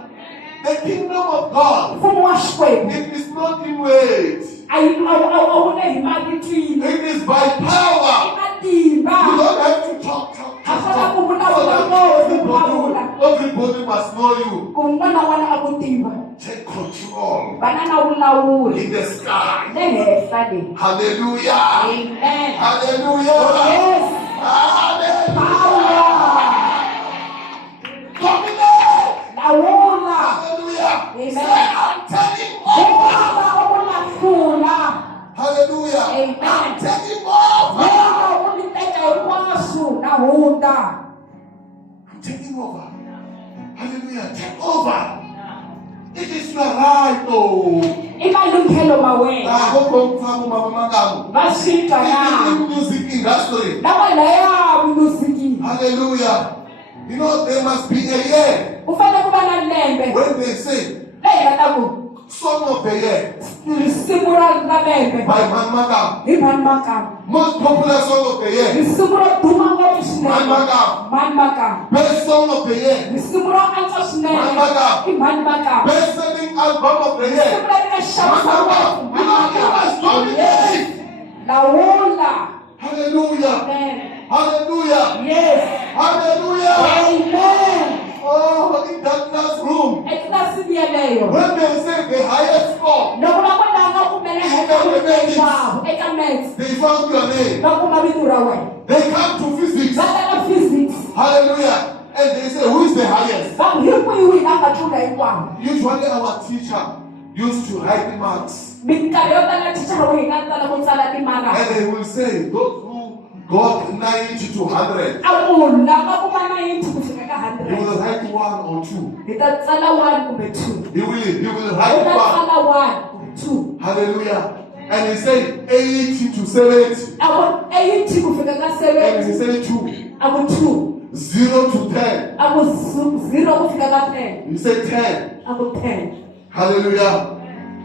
The kingdom of God, mfumo wa Xikwembu it is not in words. a wu le hi mavitwini It is by power. i matimba. You don't have to talk. Everybody must know you. Ku un'wana na un'wana a ku tiva Take control va na vulawuri in the sky. le henhla leyi. Hallelujah. Amen. Hallelujah. Yes. Hallelujah. Power. Dominate. Lawula. Hallelujah. Amen. Say, I'm taking over. Baba u na hlula. Hallelujah. Amen. I'm taking over. Baba u ni teka hinkwaswo na hundza. I'm taking over. Hallelujah. Take over. It is your right, oh. I malunghelo ma wena. Va swi twa na. In music industry. Lawa laya vumuziki. Hallelujah. You know, there must be a year Ku fanele ku va na lembe. when they say Leyi nga ta ku Song of the Year risimu ra lembe. by Man Magam. Hi Mani Makam. Most popular song of the year, Risimu ro duma ngopfu Man swinene. Magam. Mani Makam. Best song of the year, Risimu ro antswa swinene. Mani Magam. Hi Mani Makam. Best selling album of the Risimu year, leri nga xavisa Man ngopfu. Magam. You know, you must dominate. Lawula. Hallelujah. Amen. Hallelujah. Yes. Hallelujah. Amen. Oh, in that classroom, Eklasini yeleyo. when they say the highest score, Loko va kota nga kumela hinkwavo eka maths they found your name. va kuma vito ra wena. They come to physics. Va ta ka physics. Hallelujah. And they say, who is the highest? Va ku hi kwihi na nga tlula hinkwavo. Usually our teacher used to write the marks. Minkarhi yo tala thichara wa hina a tala ku tsala timaraka. And they will say, those who got 90 to 100, A munhu lava kuma 90 ku fika ka he 100. will write 1 or 2. Hi ta tsala 1 kumbe 2. He will Hi write ta 1. tsala 1 kumbe 2. Hallelujah. And he said 80 to 70. A ku 80 ku fika ka And he 70. said 2. A ku 2. 0 to 10. A ku 0 ku fika ka 10. He said 10. A ku 10. Hallelujah.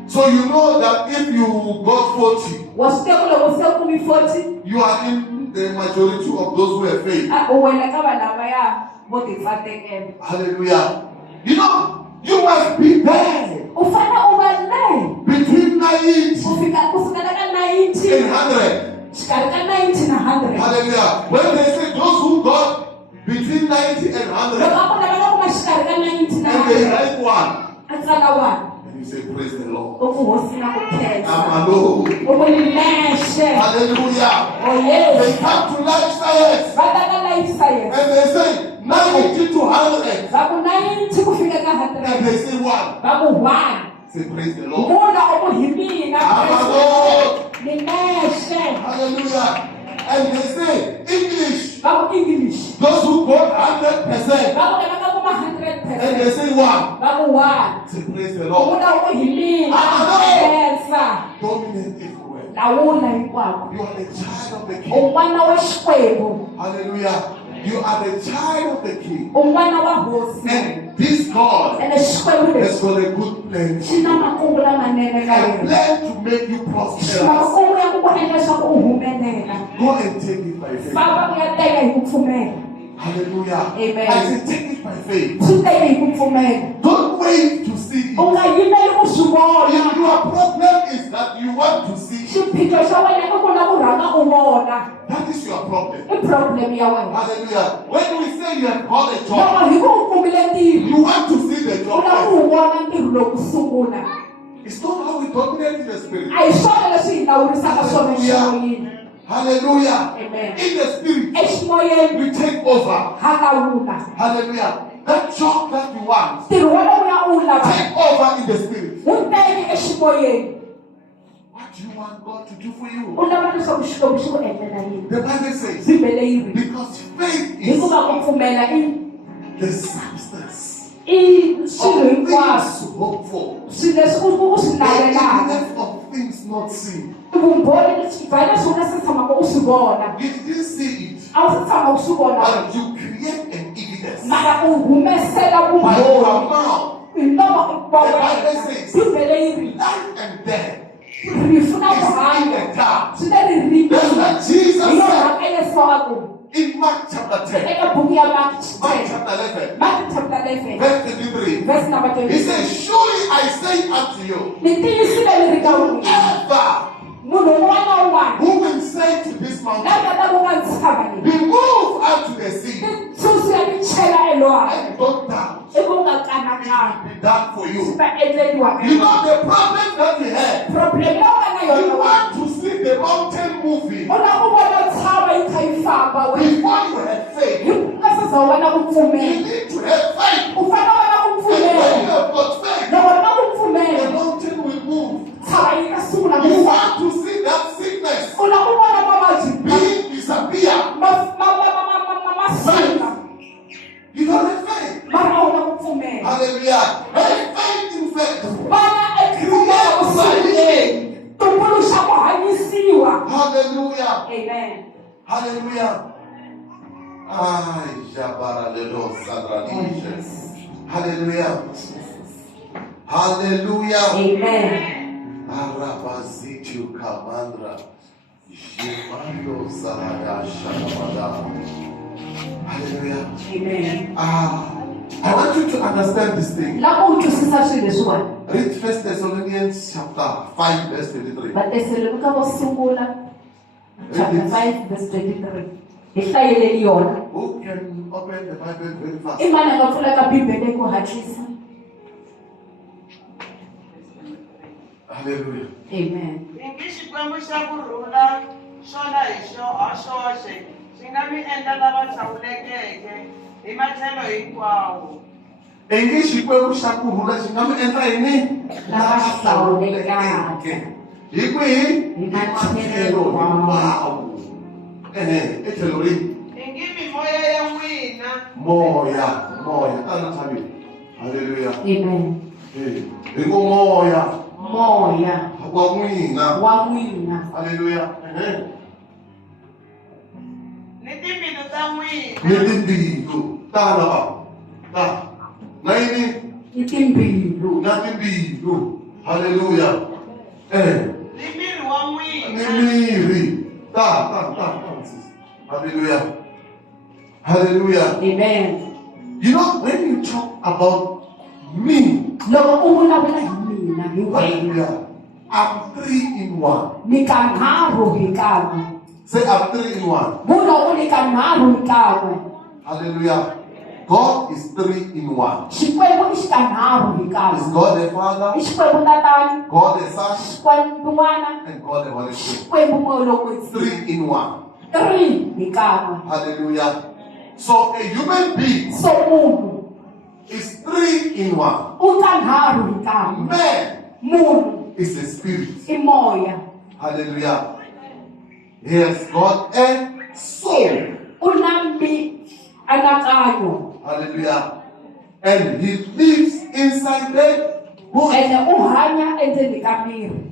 So you know that if you got 40, Wa swi tiva ku loko se u kumi 40 you are in the majority of those who have faith. u wela ka vanhu lavaya vo tifatekela. Hallelujah. You know, you must be there U fanele u va le between 90 ku fikela ka 90 and 100. xikarhi ka 90 na 100. Hallelujah. When they say those who got between 90 and Loko 100, a ku laveka ku va xikarhi ka 90 na and they 100 write 1, a tsala 1 and you say, praise the Lord. u ku hosi na ku khensa I'm alone. u ku ni nexe. Hallelujah. Oh yes. They come to life science Va ta ka life science and they say 90 to 100, va ku 90 ku fika ka and 100 they say 1. va ku 1 Say, praise the Lord. vula u ku hi mina I'm alone. ni nexe. Hallelujah. And they say English. Va ku English Those who got 100%, va ku laveka ku va and 100%. they say 1. Va ku 1 Say, praise the Lord. vula u ku hi mina khensa. Dominate everywhere. Lawula hinkwako. You are the child of the U king. n'wana wa Xikwembu. Hallelujah. You are the child of the king. U n'wana wa hosi. And this God Ene Xikwembu has lexi got a good plan. xi na makungu lamanene ka A yena. plan to make you prosperous. Makungu ya ku ku endla leswaku u humelela. Go and take it by faith. Famba u ya teka hi ku pfumela. Hallelujah. Amen. I say take it by faith. Swi teke hi ku pfumela. Don't wait to see U it. nga yimeli ku swi vona. If your problem is that you want to see it, Xiphiqo xa wena i ku lava ku rhanga u vona. that is your problem. I problem ya wena. Hallelujah. When we say you have got a job, Loko hi ku u kumile ntirho, you want to see the u job lava first. ku wu vona ntirho lowu ku sungula. It's not how we dominate in the spirit. A hi swona leswi hi lawurisaka swona eximoyeni. Hallelujah. Amen. In the spirit, Eximoyeni we take over. ha lawula. Hallelujah. That job that you want, Ntirho wolowo ya u wu lava take over in the spirit. wu teke eximoyeni. What do you want God to do for you? U lava leswaku Xikwembu xi ku endlela yini. The Bible says, Bibele yi ri because faith is hikuva ku pfumela the substance i of swilo hinkwaswo. things hoped for, Swilo leswi u swi the navelaka. evidence of things not seen. Vumbhoni leswi bya leswi u nga se tshamaka u swi vona. You didn't see it, A wu se tshama u swi vona. but you create an evidence Mara u humesela by vumbhoni. your mouth. Hi nomo wa The wena. Bible says, Bibele yi ri life and death rifu na is ku in hanya the tongue. swi le ririmini. That's what Jesus Hi yo said. mhaka Yesu a ku In Mark chapter 10, eka buku ya Mark Mark 10, chapter 11, Mark chapter 11, verse 23, verse number he 20. says, surely I say unto you, Ni tiyisile ni ri ka n'wina, whoever munhu un'wana na un'wana who will say to this la mountain, nga ta vuka ntshava leyi be moved unto the sea, ti susiwa ti chela elwandle and don't doubt, i ku nga kanakana be done for swi you. ta endleriwa ka You yona. know the problem that you have. Problem leyi u nga na You yona want to see the mountain moving u na ku vona ntshava yi kha yi famba wena before you have faith. hi ku nga se za u va na ku You pfumela need to have faith. u fanele u va na ku And when you pfumela have got faith, loko ri na ku the pfumela mountain will move. ntshava yi ta sungula ku You famba want to see that sickness u na ku vona mavabyi being disappear. masuka You don't have faith. mara a wu na ku pfumela Hallelujah. Have faith in faith. vana ekupfumela ku sunguleni tumbuluxa ku hanyisiwa. Hallelujah. Amen. Hallelujah. Ay, Jabara Ledo Sadradisha. Hallelujah. Hallelujah. Amen. Arabazitu Kamandra. Jimando Zarada Shalabada. Hallelujah. Amen. I want you to understand this thing. Loko u twisisa swilo leswiwani Read 1 Thessalonians chapter 5, verse 23. Vathesalonika vo sungula chapter 5 verse 23 hi hlayeleli yona. Who can open the Bible very fast? I mani a nga pfulaka bibele ku hatlisa. Hallelujah. Amen. Ingi xikwembu xa kurhula xona hi xoxe xi nga mi endla lava hlawulekeke hi matlhelo hinkwawo. Engi xikwembu xa kurhula xi nga mi endla yini? Lava hlawulekeke. Hi kwihi? Hi matlhelo hinkwawo. Etlhelo rihi? Ingi mimoya ya n'wina Moya. Tana tshami. Hallelujah. Amen. Hi ku moya Moya wa n'wina. wa n'wina Hallelujah. ni timbilu ta n'wina Ni timbilu. Tana va. Ta. Na yini? ni timbilu Na timbilu. Hallelujah. ni miri wa Ni n'wina miri. Ta. Hallelujah. Hallelujah. Amen. You know, when you talk about me, Loko u vulavula hi mina hi wena hallelujah, I'm 3 in 1. ni ka nharhu hi kan'we. Say, I'm 3 in 1. Vula u ni ka nharhu hi kan'we. Hallelujah. God is 3 in 1. Xikwembu i xi ka nharhu hi Is kan'we. God the Father, I Xikwembu tatani, God the Son, Xikwembu n'wana, and God the Holy Spirit. Xikwembu moya lo kwetsima. 3 in 1. 3 hi kan'we. Hallelujah. So a human being So munhu is 3 in 1. u ka nharhu hi kan'we. Man Munhu is a spirit. i moya. Hallelujah. He has got a soul. U na mianakanyo. Hallelujah. And he lives inside the body. Ene u hanya endzeni ka miri.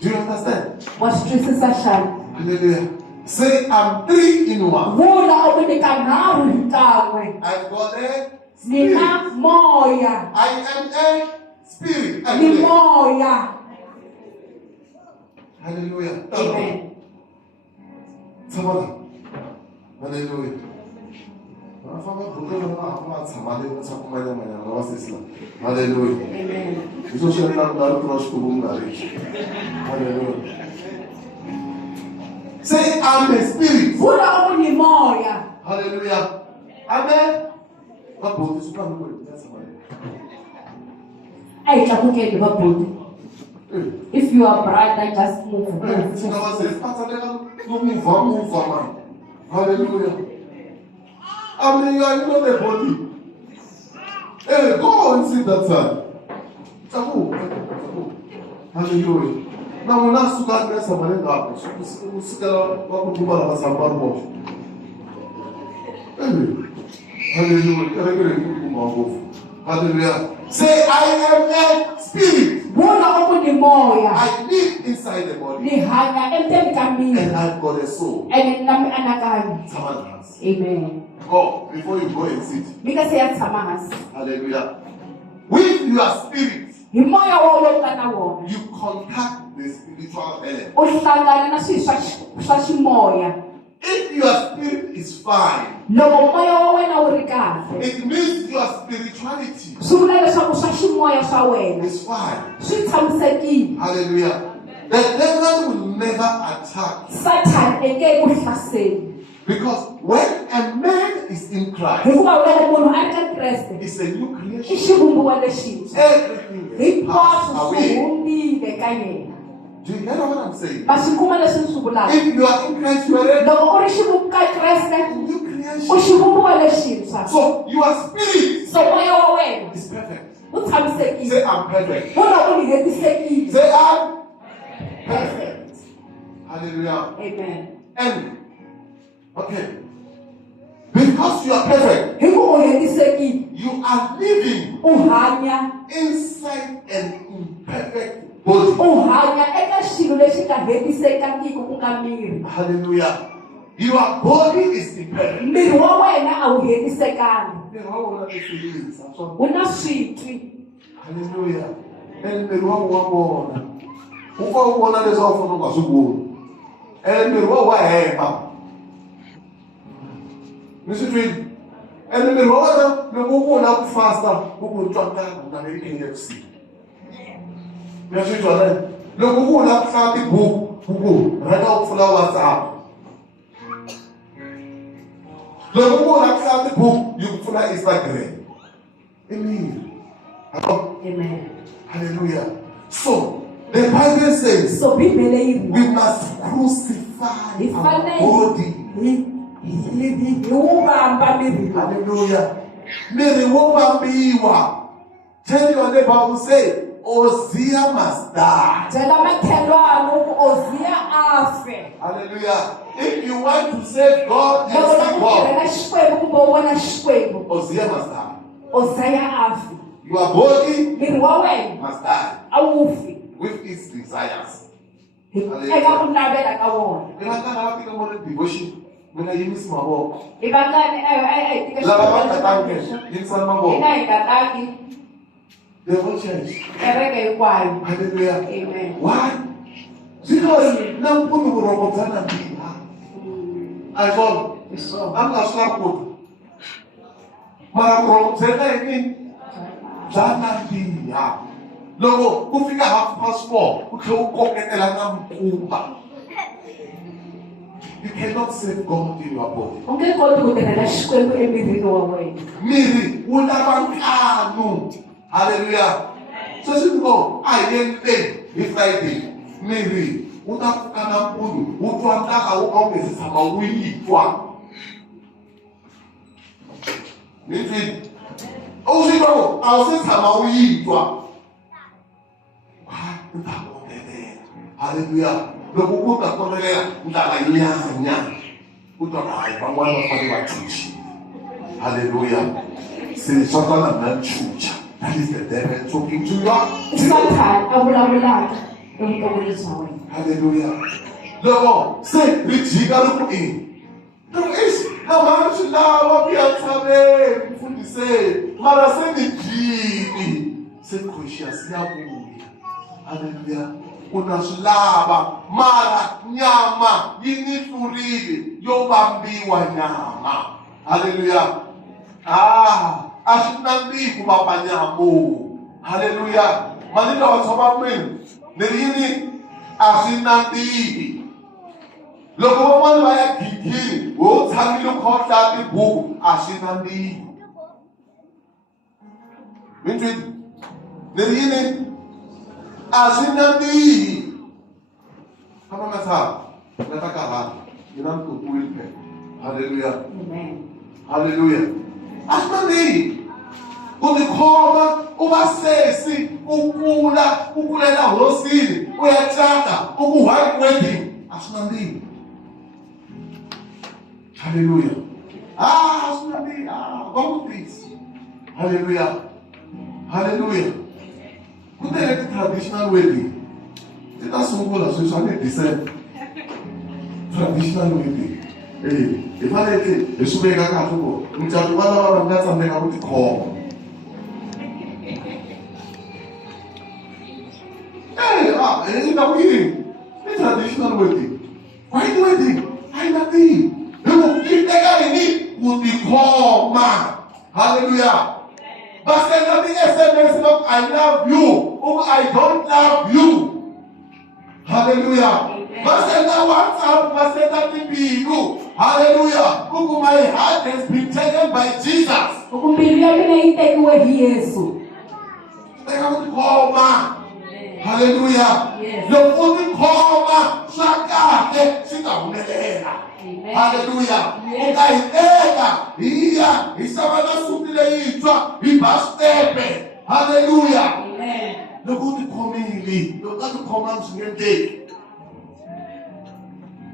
Do you understand? Wa swi twisisa xana? Hallelujah. Say, I'm 3 in 1. Vula u ni ka nharhu hi kan'we. I've got a Ni spirit. na moya. I am a spirit. Ni Hallelujah. moya. Hallelujah. Amen. Somebody. Hallelujah. Hallelujah. Amen. Isso chega no lugar para os comuns. Hallelujah. Say, I'm a spirit. Vula u ni moya. Hallelujah. Amen. What both is coming with? That's somebody. A hi tlakukeni vabudi. If you are brother, just move. Hallelujah. I mean, you are not the body. Hey, go and sit that side. Hallelujah. Now, when I suka dress, I'm going to hallelujah. Say, I am a spirit. Vula u ni moya. I live inside the body. Ni hanya endzeni ka And miri. I've got a soul. Ene ni na mianakanyo. Someone has. Amen. Go before you go and sit. Mi nga se ya tshama hansi. Hallelujah. With your spirit, Hi moya wa lowu nga na wona. you contact the spiritual element. U hlangana na swilo swa ximoya. if your spirit is fine, loko moya wa wena wu ri kahle it means your spirituality swi vula leswaku swa ximoya swa wena is fine. swi tshamisekile. Hallelujah. The devil will never attack Satan eke ku hlaseli because when a man is in Christ, hikuva loko munhu a ri ka Kreste it's a new i creation. xivumbiwa lexintshwa Everything is hinkwaswo passed swi away. humbile ka yena. Do you hear what I'm saying? Ma swi kuma leswi ni swi vulaka If you are in Christ, you are loko u ri xivumbi ka Kreste a new u creation. xivumbiwa lexintshwa So your spirit so moya wa wena is perfect. wu tshamisekile Say I'm perfect. wu loko ni hetisekile. Say I'm perfect. Perfect. Hallelujah. Amen. And okay, because you are perfect, Hi ku u hetisekile you are living u hanya inside an imperfect body. u hanya eka xilo lexi nga hetisekangiki ku nga miri. Hallelujah. Your body is imperfect. Miri wa wena a wu hetisekangi wu na switwi. Hallelujah. And miri wa vona u fa u vona leswi a wu fanele u nga swi voni. And miri wa hemba mi swi twile. And miri wa wena loko u vona ku fasta u ku twa nkarhi u nga le KFC. Mi swi twa ne? Loko u vona ku hlaya tibuku u ku rhanga u pfula WhatsApp. Loko u vona ku hlaya tibuku yi ku pfula Instagram. I miri. Amen. Hallelujah. So the Bible says So Bibele yi we must crucify hi our fanele body. hi wu vamba miri lowu. Hallelujah. Miri wo vambiwa. Tell your neighbor who say, Ozia must die. Byela makhelwani ku Oziya a fe. Hallelujah. If you want to save God and Loko see ku God, tirhela xikwembu kumbe u vona xikwembu Ozia must die. Oziya a fe. Your body Miri wa wena must die a wu fi with its desires. eka ku navela ka wona. I vangani va tika mo devotion. Mina yimisi mavoko. Hi vangani hi tika Lava va xikwembu tatanga yimisani mavoko. hina hi nga tangi The whole church. kereke hinkwayo. Hallelujah. Amen. Why? Because nampundzu vurhongo bya nandziha. I thought I'm not sure. Mara vurhongo bya yini? Bya nandziha. Loko ku fika 4:30 ku tlhela u koketela na mkumba. You cannot save God in your body. U nge koti ku tirhela xikwembu emirini wa wena. Miri wu lava nkanu. Hallelujah. So swi ngo a hi yendleni hi Friday. Miri wu ta pfuka nampundzu wu twa ndlaka wu ka wu nge se tshama wu yi twa. Mi twile? U swi twa ku a wu se tshama wu yi twa. U ta kongelela. Hallelujah. Loko u ta kongelela u ta va nyanya. U twa ku hayi van'wana va fanele va chuchile. Hallelujah. Se swa twana na chucha. That is the devil talking to you. Satan a vulavulaka evuton'wini bya wena. Hallelujah. Loko se ri jika ri ku in. Loko na mara swi lava ku ya tshaveni mfundhiseni. Mara se ni jini. Se conscious ya vuya. Hallelujah. U na swi lava. Mara nyama yi ni hlurile yo vambiwa nyama. Hallelujah. A swi nandzihi ku vamba nyambu. Hallelujah. Manita wa tshama kwini? Ni yini? A swi nandzihi. Loko van'wana va ya gigini ho tshamile u kha u hlaya tibuku a swi nandzihi. Mi twile? Ni yini? A swi nandzihi. Kama nga tshama nga ta karhala. Ni na mtutuwile phela. Hallelujah. Amen. Hallelujah. A swi nandzihi. Ku tikhoma u va sesi u kulela hosini u ya cata u ku white wedding a swi nandzihi. Hallelujah. A swi nandzihi. Va vutisi. Hallelujah. Hallelujah. Ku tele ti-traditional wedding ti ta sungula sweswi swa le December. Traditional wedding. Hi fanele hi swi veka kahle ku mucato va lava va nga tsandzeka ku tikhoma. Hey, you know, traditional wedding. White wedding. I nothing. You keep the guy in it would be called man. Hallelujah. But say nothing SMS of I love you. Oh, I don't love you. Hallelujah. But say that WhatsApp, but say nothing be you. Hallelujah. Oh, my heart has been taken by Jesus. They have to call man. Hallelujah. Yes. The only call man. Shaka. Hallelujah. Hallelujah. Amen. Look who the community. Look at the commands in day.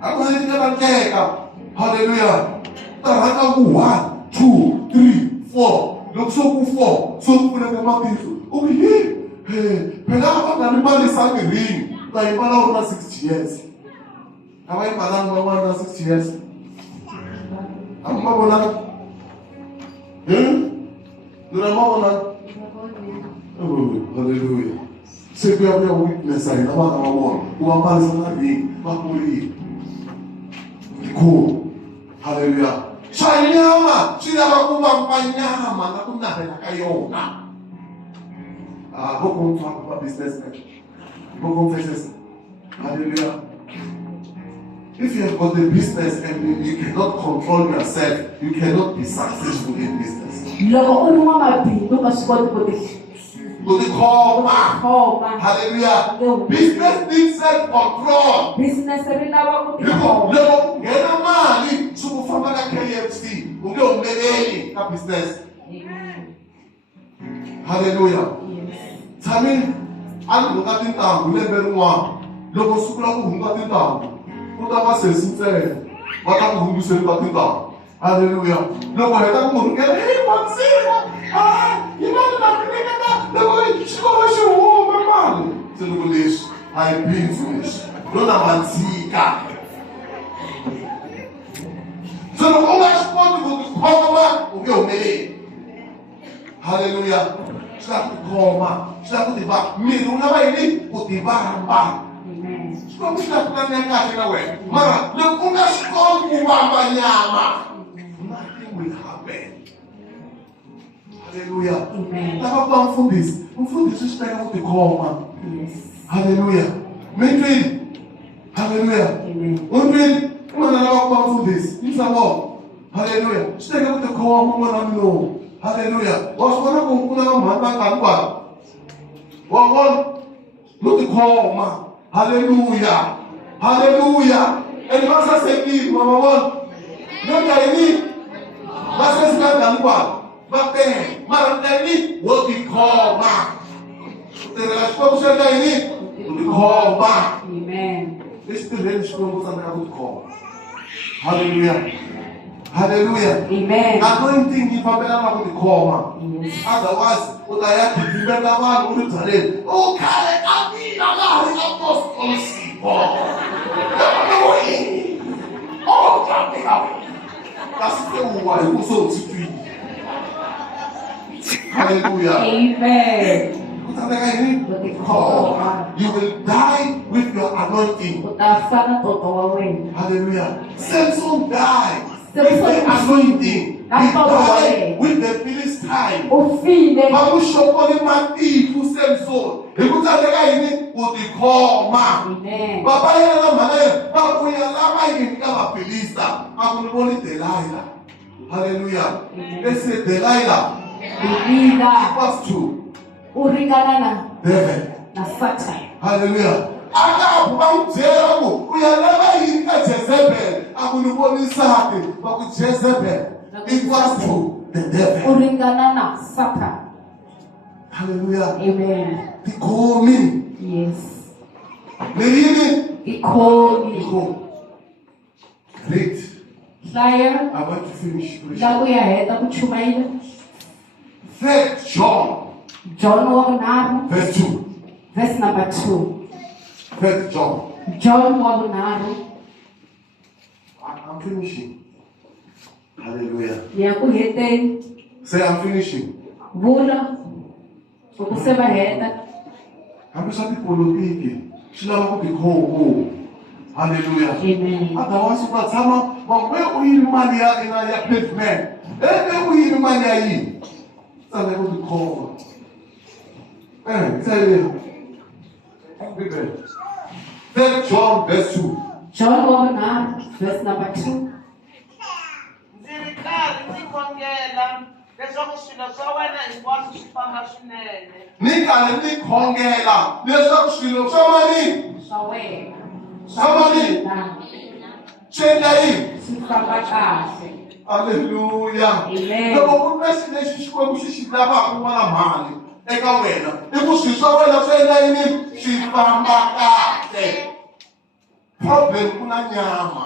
I'm going to get a hallelujah. 1, 2, 3, 4. Look so good 4. So good at the mountain. Oh, here. Hey, Penama and the man is having ring. Like man over 60 years. Have I man over 60 years? I'm not oh, hallelujah. Say we are a witness. I know what I want. Who are man cool. Hallelujah. Shanyama. She never come back by Yama. I'm not a Kayona. Who come talk about business? Who come business? Hallelujah. If you have got the business and you cannot control yourself, you cannot be successful in business. But the call man. Hallelujah. Business needs self-control. Business No, get a man. So from the KFC, we don't make any business. Hallelujah. Tami, I'm looking down. We never want. Look, super looking down. What am I saying? What am I saying? Hallelujah. No, I don't get it. What's it? You know that the she go she home, my man. So look at this. I've been finished. Don't have a so the only spot to call man will be hallelujah. She have to call man. She have to be back. Me, don't have any put the bar and back. Come to that plan and catch it away. Mara, look on that strong nothing will happen. Hallelujah. Amen. Never come from this. From this is what they call man. Yes. Hallelujah. Make hallelujah. Amen. Man, never come from this. You say what? Hallelujah. Stay with the call woman know. Hallelujah. What's one of them? One. Look the call man. Hallelujah. Hallelujah. And the master said, Mama, one. No, I need. Master said, but then, man, what we call back. The responsibility I need, we call back. Amen. This is the very strong what I would call. Hallelujah. Hallelujah. Amen. I don't think if I'm better with the call, man. Yes. Otherwise, what I have to do better, man, would tell it. Oh, Kale, I mean, I'm not policy. Oh, that's the why it was so to be. Hallelujah. Amen. What they call. You will die with your anointing. Hallelujah. Samson died. With the anointing. He died with the Philistine. Bible show only man eat to Samson. He put that guy in it what they call man. Baba yana man. Baba yana man become a Philistine. I'm only Delilah. Hallelujah. Let's say Delilah. Equals to David. Hallelujah. We are never in a Jezebel. I'm going to only say but with Jezebel equals to the devil. Hallelujah. Amen. They call me. Yes. They call me. Great. Flyer. I want to finish. Third John. Verse 2. Verse number 2. Third John. John I'm finishing. Hallelujah. Yakuhete. Say I'm finishing. Vula. Ukusema heta. I'm just happy for the people. She's not going to call home. Hallelujah. Amen. Otherwise, you got some, but where we in money in our pavement? Where we in money? So they go to call. Tell you. 3 John verse 2. John 1 verse number 2. Ndzi ri karhi ndzi khongela leswaku swilo swa wena hinkwaswo swi famba swinene. Ni karhi ni khongela leswaku swilo swa mani? Swa wena. Swa mani? Swi endla yini? Swi famba kahle. Hallelujah. Amen. Loko ku ri lexi lexi Xikwembu xi lavaka ku vona mali eka wena i ku swilo swa wena swi endla yini? Swi famba kahle. Problem ku na nyama.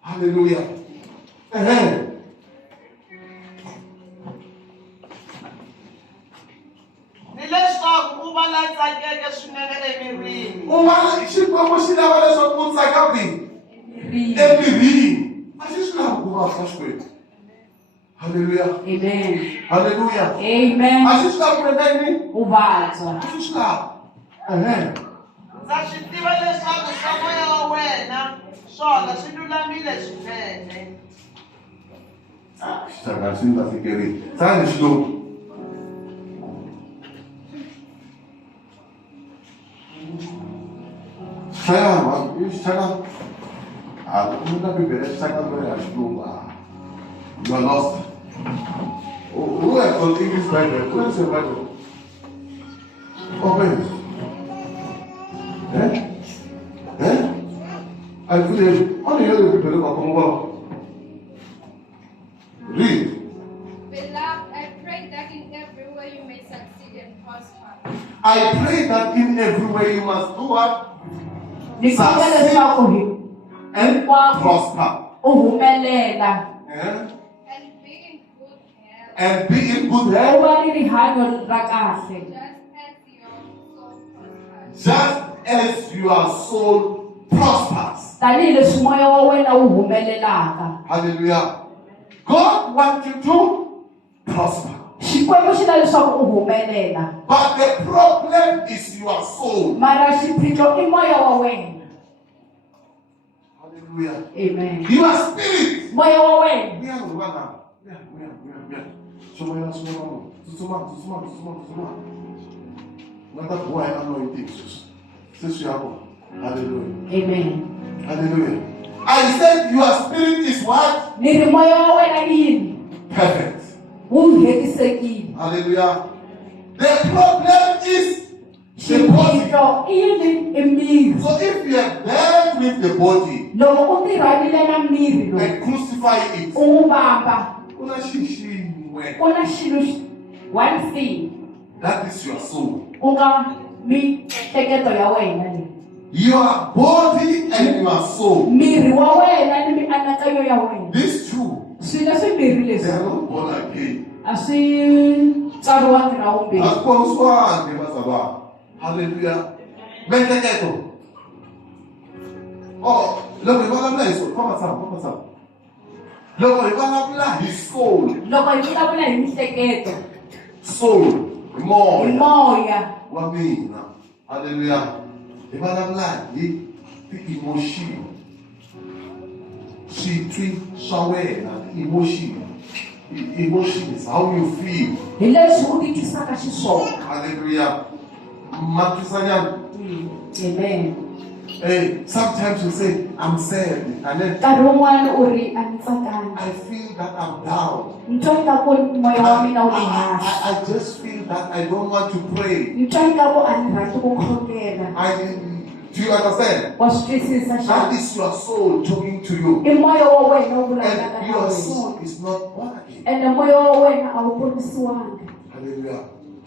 Hallelujah. Ni leswaku u va la tsakeke swinene emirini. Un'wana Xikwembu xi lava leswaku u tsaka kwihi? Emirini. A xi swi lavi ku vabya Xikwembu. Hallelujah. Amen. Hallelujah. Amen. A xi swi lavi ku endla yini? Uvabya. A xi swi lavi. Ndza swi tiva leswaku swa moya wa wena swona swi lulamile swinene. Xitanga xi nga fikeleri. Tsani xilungu. Xitanga, xitanga. Ku na Bibele xitanga loyi a xilungu. You are lost. Who has got English Bible? Who has your Bible? Open. I feel it. How do you hear the people come over? Read. Beloved, I pray that in every way you may succeed and prosper. I pray that in every way you must do what? Nikhongela leswaku And prosper. uhumelela. And be in good health, And be in good U health. va ni rihanyo ra kahle. just as your soul Just as your soul prospers. prospers. Tanihi leswi moya wa wena wu humelelaka. Hallelujah. God wants you to prosper. Xikwembu xi la leswaku u humelela. But the problem is your soul. Mara xiphiqo i moya wa wena. Hallelujah. Amen. Your spirit. Moya wa wena. Hallelujah. Amen. Hallelujah. I said your spirit is what? Ni ri moya wa wena i yini? Perfect. Wu hetisekile. Hallelujah. The problem is the body. Xiphiqo i yini? I miri. So if you are there with the body Loko u tirhanile na miri lowu, and crucify it, u wu vamba. kuna xixin'we. Ku na xilo one thing That is your soul. ku nga miehleketo ya wena leyi. Your body and your soul. Miri wa wena ni mianakanyo ya wena. These two, Swilo swimbirhi they leswi are not born again. a swi tsariwangi na vumbirhi. Asibonswangi bazalwane. Hallelujah. Miehleketo. Oh, loko hi vulavula hi soul, famba tshama. Loko hi vulavula hi soul, Loko hi vulavula hi miehleketo, soul, hi moya moya, wa mina. Hallelujah. Hi vulavula hi ti-emotion. Switwi swa wena, emotion. Emotions, how you feel. hi leswi u titwisaka xiswona. Hallelujah. Matwisanyana. Amen. Hey, sometimes you say, I'm sad. And then Nkarhi wun'wana u ri a ni tsakangi. I feel that I'm down. Ni twa ingaku moya wa mina wu le hansi. I just feel that I don't want to pray. Ni twa ingaku a ni rhandzi ku khongela. Do you understand? Wa swi twisisa That xana? is your soul talking to you. I moya wa wena wu vulavulaka And na your wena. soul is not born again. Ende moya wa wena a wu ponisiwanga. Hallelujah.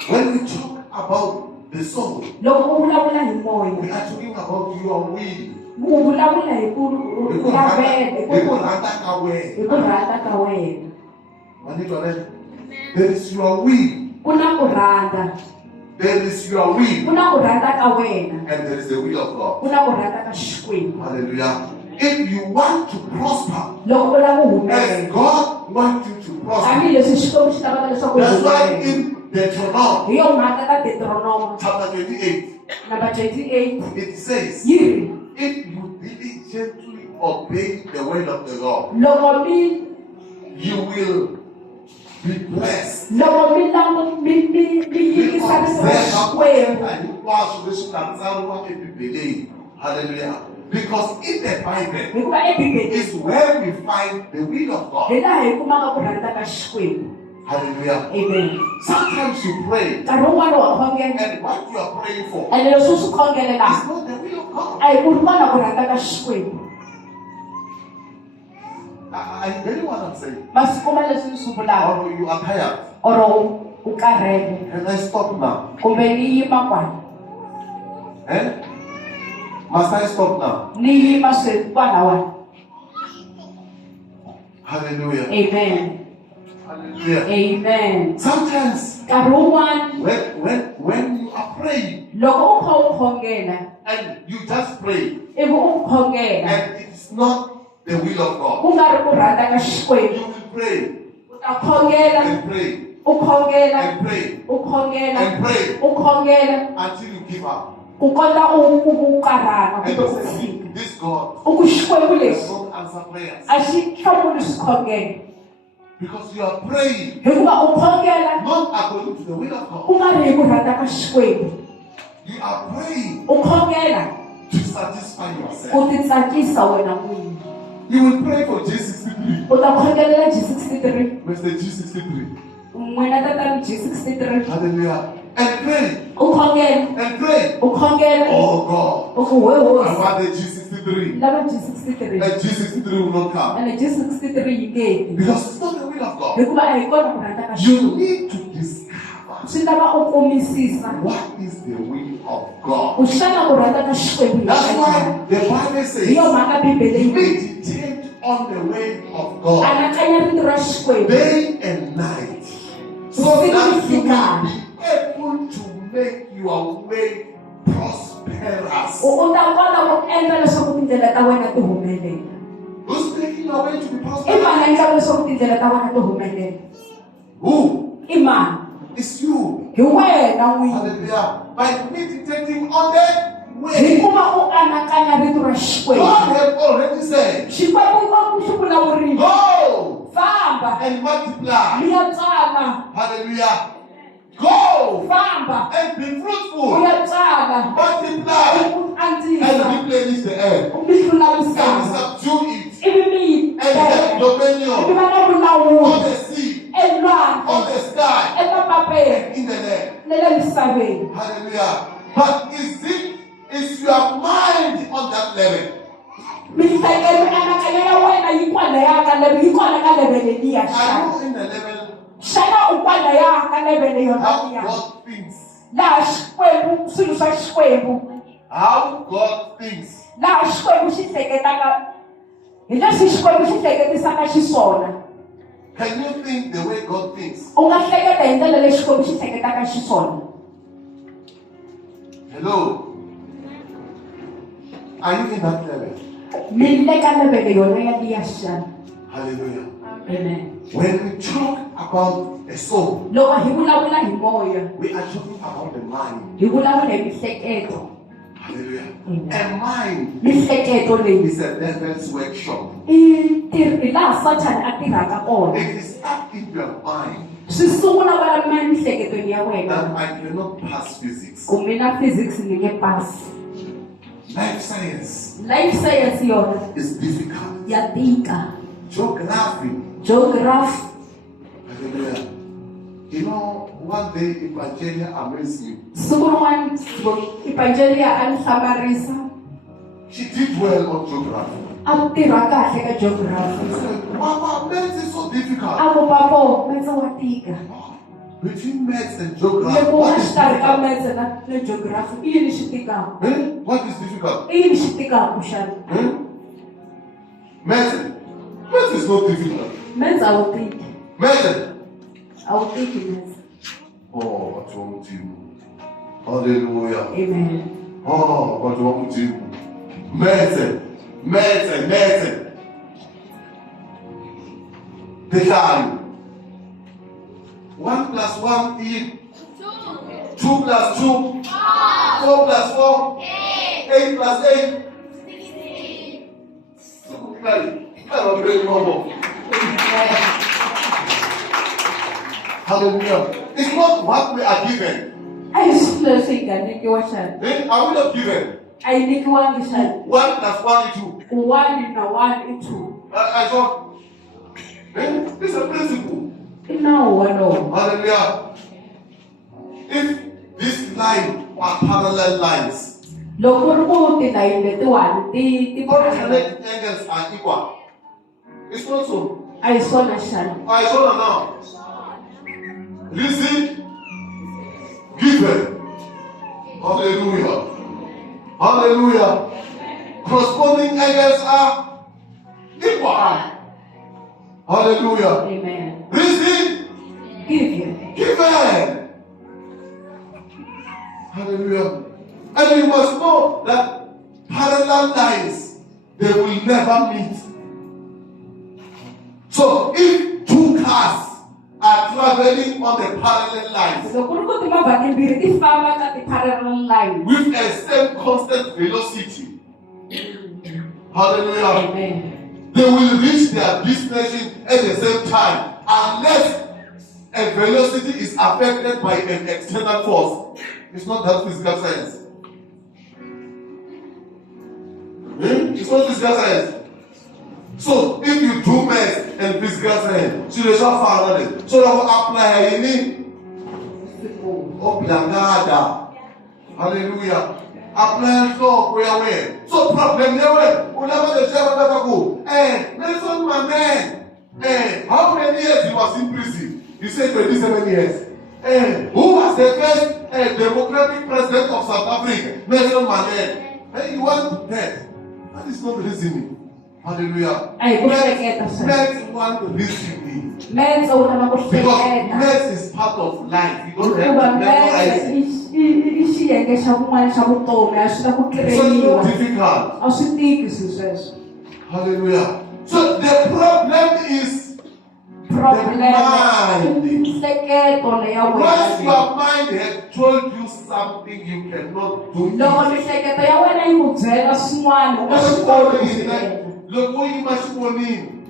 When we talk about the soul, Loko u vulavula hi we moya, are talking about your will. u vulavula hi ku Hi ku navela, rhandza ka hi wena. ku rhandza ka wena. Manito, there is your will. Ku na ku rhandza, There is your will. ku na ku rhandza ka wena, And there is the will of God. ku na ku rhandza ka Xikwembu. Hallelujah. If you want to prosper, Loko u lava ku as humelela, God wants you to prosper, tanihileswi Xikwembu xi lavaka leswaku u that's why humelela. in Deuteronomy Hi yo mhaka ka Deuteronomy chapter 28, number 28 it says, yi ri, if you diligently obey the word of the Lord, loko mi you will be blessed. loko mi yingisa rito ra Xikwembu. Hallelujah. Because in the Bible Hikuva eBibeleni is where we find the will of God. hi laha hi kumaka ku rhandza ka Xikwembu. Hallelujah. Amen. Sometimes you pray, Nkarhi wun'wana wa khongela and what you are praying for ene leswi u swi is khongelelaka not the will of God. a hi ku ri vona ku rhandza ka Xikwembu. I really want to say, Ma swi kuma leswi ni swi vulaka or you are tired. or u karhele Can I stop now? kumbe ni yima kwala Eh? Must I stop now? ni yima sweswi kwalawani. Hallelujah. Amen. Hallelujah. Amen. Sometimes Nkarhi wun'wana when you are praying loko u kha u khongela and you just pray ivi u khongela and it's not the will of God, ku nga ri ku rhandza ka Xikwembu, you will pray u ta khongela and pray u khongela and pray u khongela and pray u khongela until you give up. ku kota u karhala And kumbe you u say, fika this God u ku Xikwembu does lexi not answer prayers a xi hlamuli swikhongelo because you are praying hikuva u khongela not according to the will of God. ku nga ri hi ku rhandza ka Xikwembu. You are praying U khongela to satisfy ku yourself. titsakisa wena n'wini. You will pray for G63. U ta khongelela G63 Mr. G63. n'wina tatani G63 Hallelujah. And pray u khongela and pray. u khongela Oh God, u ku I hosi want the G63. lava G63 And G63 will not come ene G63 yi nge ti because it's not the will of God. hikuva a hi kona ku rhandza ka You Xikwembu. need to discover Swi lava u kumisisa what is the will of God. ku xana ku rhandza ka Xikwembu hi That's njhani. why the Bible Hi says yo mhaka Bibele yi meditate on the way of God anakanya rito ra Xikwembu day and night, so that you will be able to make your way prosperous. u ta kota ku endla leswaku tindlela ta wena ti humelela. Who's making your way to be I prosperous? mani a endlaka leswaku tindlela ta wena ti humelela? Who? I mani? It's you. Hi wena n'wini. Hallelujah. By meditating on the way. Hikuva u anakanya rito ra Xikwembu. God has already said, Xikwembu xi vulavurile. go Famba and multiply. mi ya tsala. Hallelujah. Go Famba and be mi fruitful. ya tsala. Multiply U and antswisa. replenish the earth. U mi hlula And misava. subdue it. Ivi mi yi And have teka. Mi dominion va na on vulawuri the sea, on elwandle, the sky, emapapeni, in the land. na le misaveni. Hallelujah. But is your mind on that level? Miehleketo mianakanyo ya wena yi kwalaya ka level yi kona ka levele liya Are xana. you in the level Xana u kwalaya ka levele yona how liya. God thinks? Laha Xikwembu swilo swa Xikwembu. How God thinks. Laha Xikwembu xi hleketaka hi leswi Xikwembu xi hleketisaka xiswona. Can you think the way God thinks? U nga hleketa hi ndlela leyi Xikwembu xi hleketaka xiswona. Hello? Are you in that level? Mi le ka levele yona ya liya xana. Hallelujah. Amen. When we talk about a soul, Loko hi vulavula hi moya, we are talking about the mind. hi vulavula hi miehleketo. Hallelujah. Amen. A mind Miehleketo leyi is a devil's workshop. i laha Satan a tirhaka kona. It is up in your mind Swi sungula kwala miehleketweni ya that wena. I cannot pass physics. Ku mina physics ni nge pasi. Life science Life science yona is difficult. ya tika. Geography. Geography. Hallelujah. You know, one day Evangelia amazed me. Siku rin'wana Evangelia a ni hlamarisa. She did well on geography. A tirha kahle ka I geography. said, Mama, maths is so difficult. A ku papo metse wa tika. Between maths and geography, Loko what a is xikarhi ka difficult? metse na geography i yini xi tikaka? Eh? What is difficult? I yini xi tikaka xana? Eh? Maths. Maths is not difficult. Metse a wu tiki. Maths. A wu tiki metse. Oh, what's wrong with you? Hallelujah. Amen. Oh, what's wrong with you? Maths. Maths. Decline. 1 plus 1 is 2 plus 2. 4 plus 4. 8 plus 8. Hallelujah. It's not what we are given. Then are we not given? 1 plus 1 is 2. I thought, it's a principle. Hallelujah. If this line are parallel lines, alternate angles are equal. It's not so. I saw now. Listen, given. Hallelujah. Hallelujah. Corresponding angles are equal. Hallelujah. Amen. Listen, given. Hallelujah. And you must know that parallel lines, they will never meet. So if two cars are traveling on the parallel lines with a same constant velocity, hallelujah, Amen. they will reach their destination at the same time unless a velocity is affected by an external force. It's not that physical science. It's not physical science. So if you do math and physical science, you will find it. So you will apply any oblangada. Hallelujah. Apply so where. So problem there. Whenever the shepherd go, Nelson, my man. How many years he was in prison? You said 27 years. Who was the first democratic president of South Africa? Nelson Mandela. You want death? That is not reasoning. Hallelujah. Maths want reasoning. Because maths is part of life. You don't have to memorize it. It's not difficult. Hallelujah. So the problem is the mind. Once your mind has told you something you cannot do it. Look, what you must want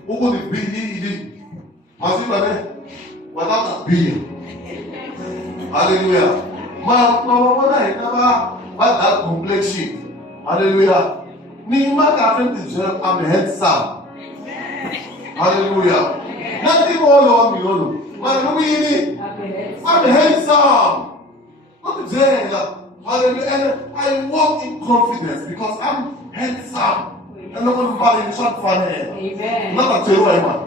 over the billion. Without a billion. Hallelujah. But that complexion. Hallelujah. Me, my girlfriend deserve I'm handsome. Hallelujah. Nothing all on me, I'm handsome. Not there. Hallelujah. And I walk in confidence because I'm handsome. And no one is not funny. Amen. Not a terror.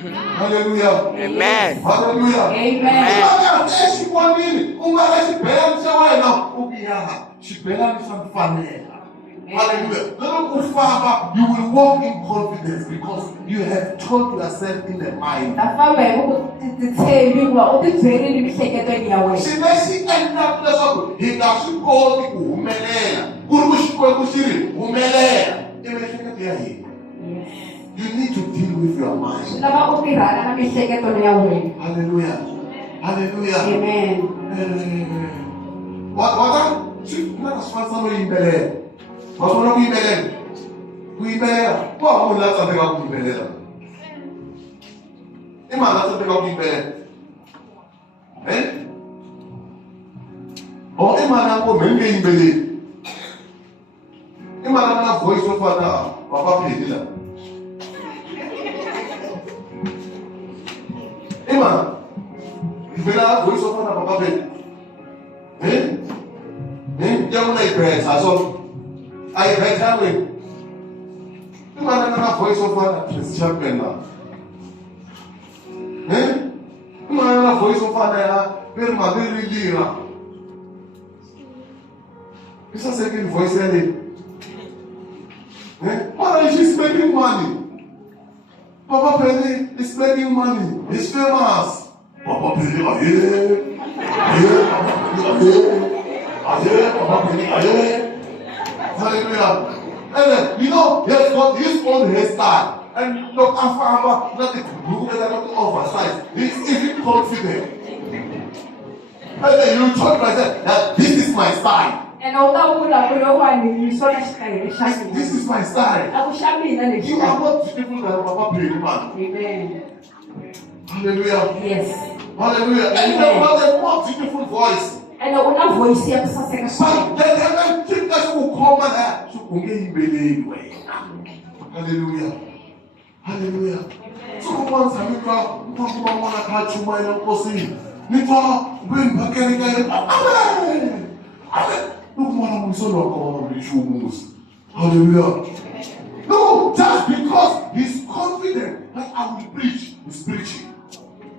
Hallelujah. Amen. Hallelujah. Amen. She began some funny. Hallelujah. You will walk in confidence because you have told yourself in the mind. She may end up the he doesn't call the you need to deal with your mind. Hallelujah. Hallelujah. Amen. What? Let us find somebody in Bel. What's one of you, Bel? We Bel. What will let something up in Bel? Imagine let something up in Bel. Eh? Or imagine go men in Bel. Imagine a voice of Father, Papa Pedilla. Imagine. If you have voice of Father, Papa Pedilla. Eh? Young lady prayers, I saw. I read that way. You might have a voice of Father, Christian Bender. You might have a voice of Father, very Madrid Lira. It's a second voice, why is she spending money? Papa Penny is spending money. He's famous. Papa Penny, hallelujah. And you know, he has got his own hairstyle. And look, after nothing blue and nothing oversized. He's even confident. And then you told myself that this is my style. And This is my style. You are not beautiful than Papa play, man. Amen. Hallelujah. Yes. Hallelujah. And you have a more beautiful voice. And una voice here to But then heaven think that will come and so anyway. Hallelujah. Hallelujah. So once I make a catch you my posse. Nitwa bring back again. Amen. Amen. Look, man, I'm so not going to hallelujah. No, just because he's confident that I will preach, he's preaching.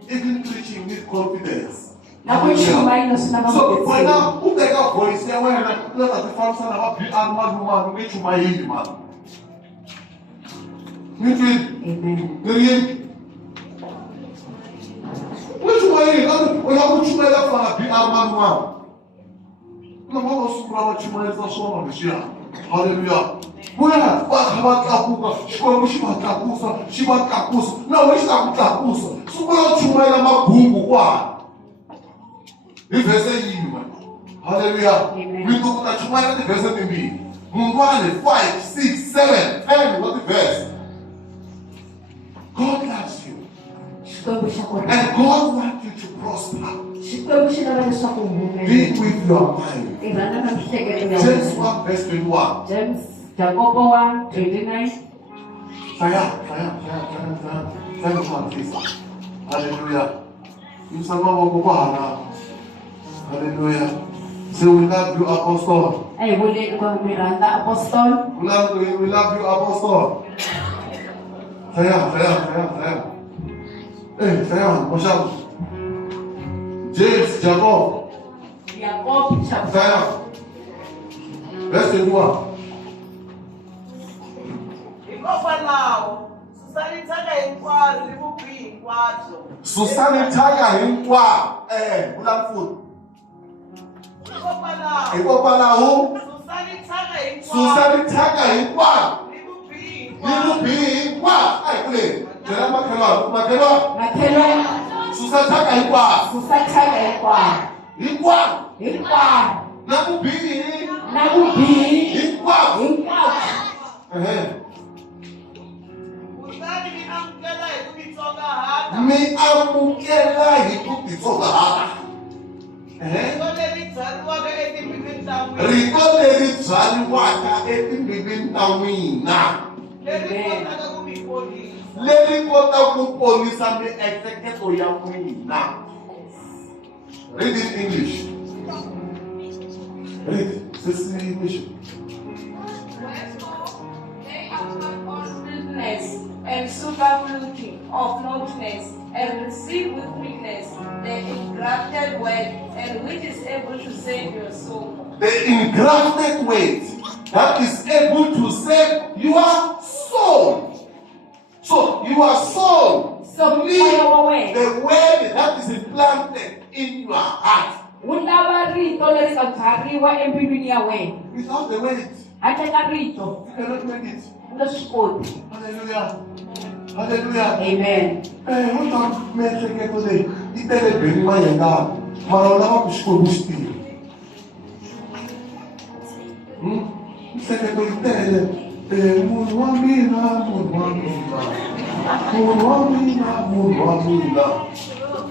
Even preaching needs confidence. So for now, who take up voice here when let us find some about the animal woman which you might hear, man. Amen. Which you might hear, when I put you by that one, the animal woman. No one was super much money for so long this year. Hallelujah. Where? What about Kapuka? She want Kapusa. No, it's not Kapusa. So what you might have a boom. If I say you, hallelujah. We look at you might the verse in me. 1, 5, 6, 7, 10, what the verse? God loves you. And God wants you to prosper. Be with your mind. James 1 verse 21. James Jacob 1, 29. Hallelujah. You shall not go. Hallelujah. So we love you, Apostle. Hey, boleh kau miranda Apostle? We love you, Apostle. Sayang. Sayang, Masya. James, Jacob. Sayang. Verse 21. Susani Taga hinkwa. Ulang food. Susani Taga hinkwa. Little big what? I play. Makelo. Susani Taga hinkwa. Hinkwa. Namu bi. Hinkwa. Mi amukela hikupitoka hapa. Rikoleli dzaliwaka etimbibinta wina. Leri kota kuponisa mi executo ya wina. Read in English. Read. This is English. They have not on business and superfluity of noteness, and receive with meekness the engrafted word, and which is able to save your soul. The engrafted word that is able to save your soul. So your soul needs the word that is implanted in your heart. Without the word, you cannot make it. Hallelujah. Hallelujah. Amen. What am I saying today? It tell me my God. Marola bishko bishti. Second to tell Munwamina.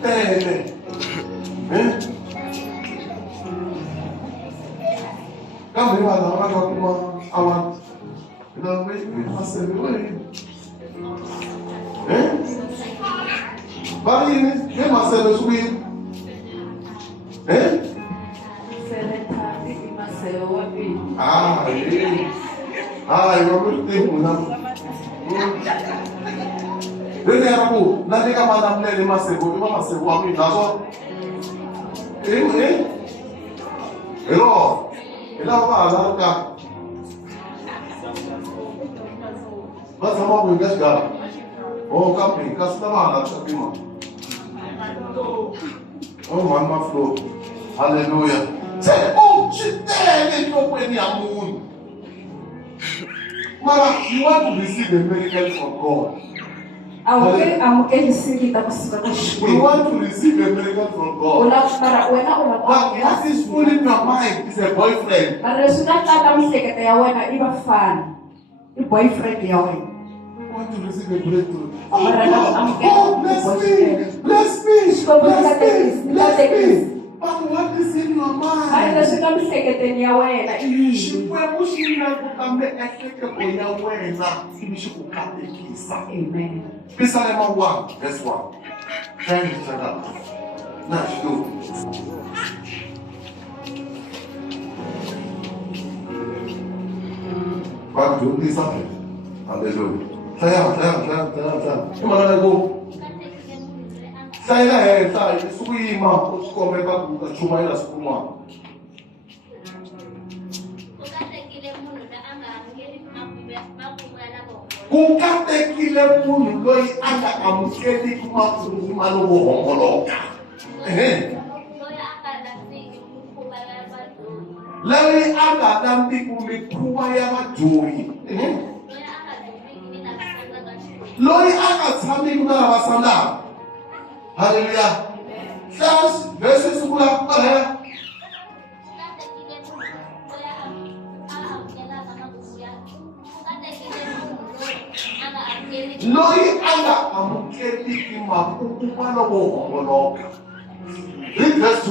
Tell. Come here, I want. You know, we must say, but they must say, sweet. You want to think, nothing about them, they must say, what we that's all. Hello. Mas sama pun gas gak. Oh kapi, kas nama anak tapi mah. Oh mama flow. Hallelujah. Say oh shit, ni kau ni amun. Mara, you want to receive a miracle from God. We want to receive a miracle from God. But what is fooling your mind is a boyfriend. Boyfriend ya wena. I want to receive a breakthrough. Oh, bless me. But what is in your mind? Amen. Psalm 1, verse 1. Try to shut up. Now, but do this something. Hallelujah. Say, come on, go. Sai la sai, suima, come ka chuma ila sukuma. Kukatekile munhu loyi anga amukeli kuma lowo hongoloka. Loyi anga dambi kumikhuwa ya vadyohi. Loyi anga tshami ku na lavasandla. Hallelujah. First verses kula pala. Loyi anga amukeli kuma lowo hongoloka. Read verse 2.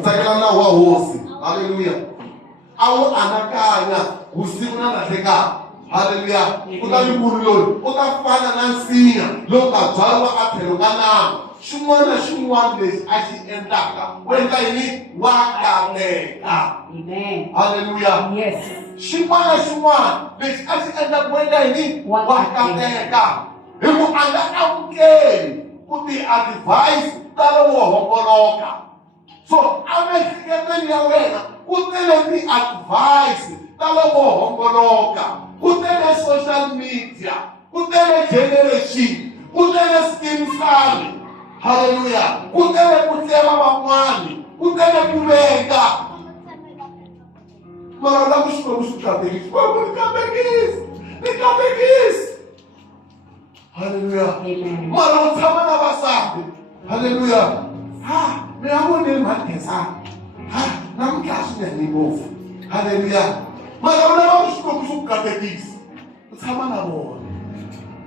Utakana wa hosi. Hallelujah. Awu anakanya usiku na teka. Hallelujah. Utali kuruloni. Utafana na nsinya. Loka dzalwa aphelo kana. Xin'wana lexi a xi endlaka. Wenda yini wakateka. Amen. Hallelujah. Yes. Xin'wana lexi a xi endlaka wenda yini wakateka. Hi ku anga amukeli ku ti advice ta lowo hongoloka. So amihleketweni ya wena ku tele ti advice ta lowo hongoloka. Ku tele social media, ku tele generation, ku tele skin family. Hallelujah. Ku tele ku tleva van'wani, ku tele ku veka. Mara la ku xikolo xi katekisi. Ni katekisi. Hallelujah. Mara u tshama na vasati. Hallelujah. Mi ya voneni makhesa. Namuntlha swinene ngopfu. Hallelujah. Mara u lava ku xikolo xi ku katekisi. U tshama na vona.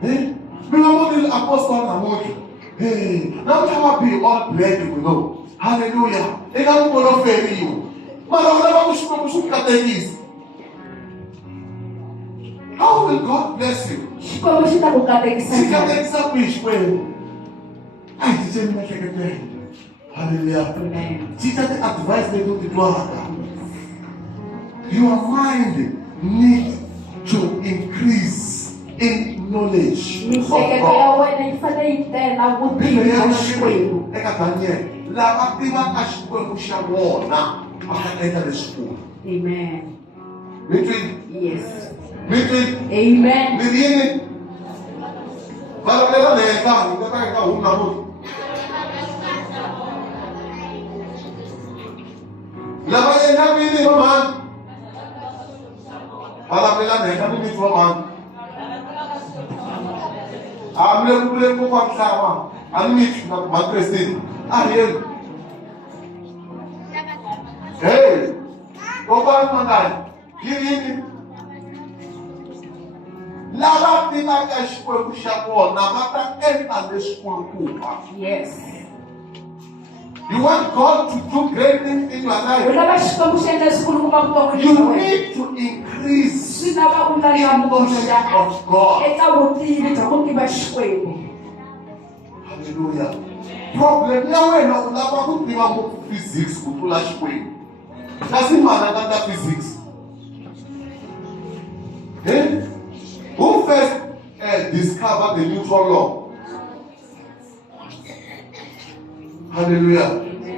Mi nga voneni apostol namuntlha. Namuntlha va be all black you know. Hallelujah. Eka n'wi feriwa. Mara u lava ku xikolo xi ku katekisi. How will God bless you? Xikomo xi ta ku katekisa. Xi katekisa kwihi Xikwembu? A hi cinceni miehleketo. Hallelujah. Cinca ti advice leti u ti twaka. Your mind needs to increase in knowledge of Miehleketo ya God. wena yi fanele yi tela vutivi bya Xikwembu. Eka Daniel, lava tivaka Xikwembu xa vona va nga endla leswikulu. Amen. Mi twi? Yes. Mi twi? Amen. Mi ri yini? Vulavulelani henhla, hi nga ta eka humu namuntlha. Lava endlaka yini va mani? Vulavulelani henhla mi miti va mani? A mi le ku vuleni ko kwa misava, a ni miti na makrestini. A hi yeni. Hey, kokwani mangani, yini? Lava tivaka Xikwembu xa vona va ta endla leswikulukumba. Yes. You want God to do great things in your life? Ulava Xikwembu xi endla swikulukumba vuton'wini bya You wena. need to increase Swi lava u ndlandla knowledge of God. eka vutivi bya ku tiva Xikwembu. Hallelujah. Problem ya wena u lava ku tiva ngopfu physics ku tlula Xikwembu. Kasi mana nga ta physics. Who first discovered the neutron law? Hallelujah.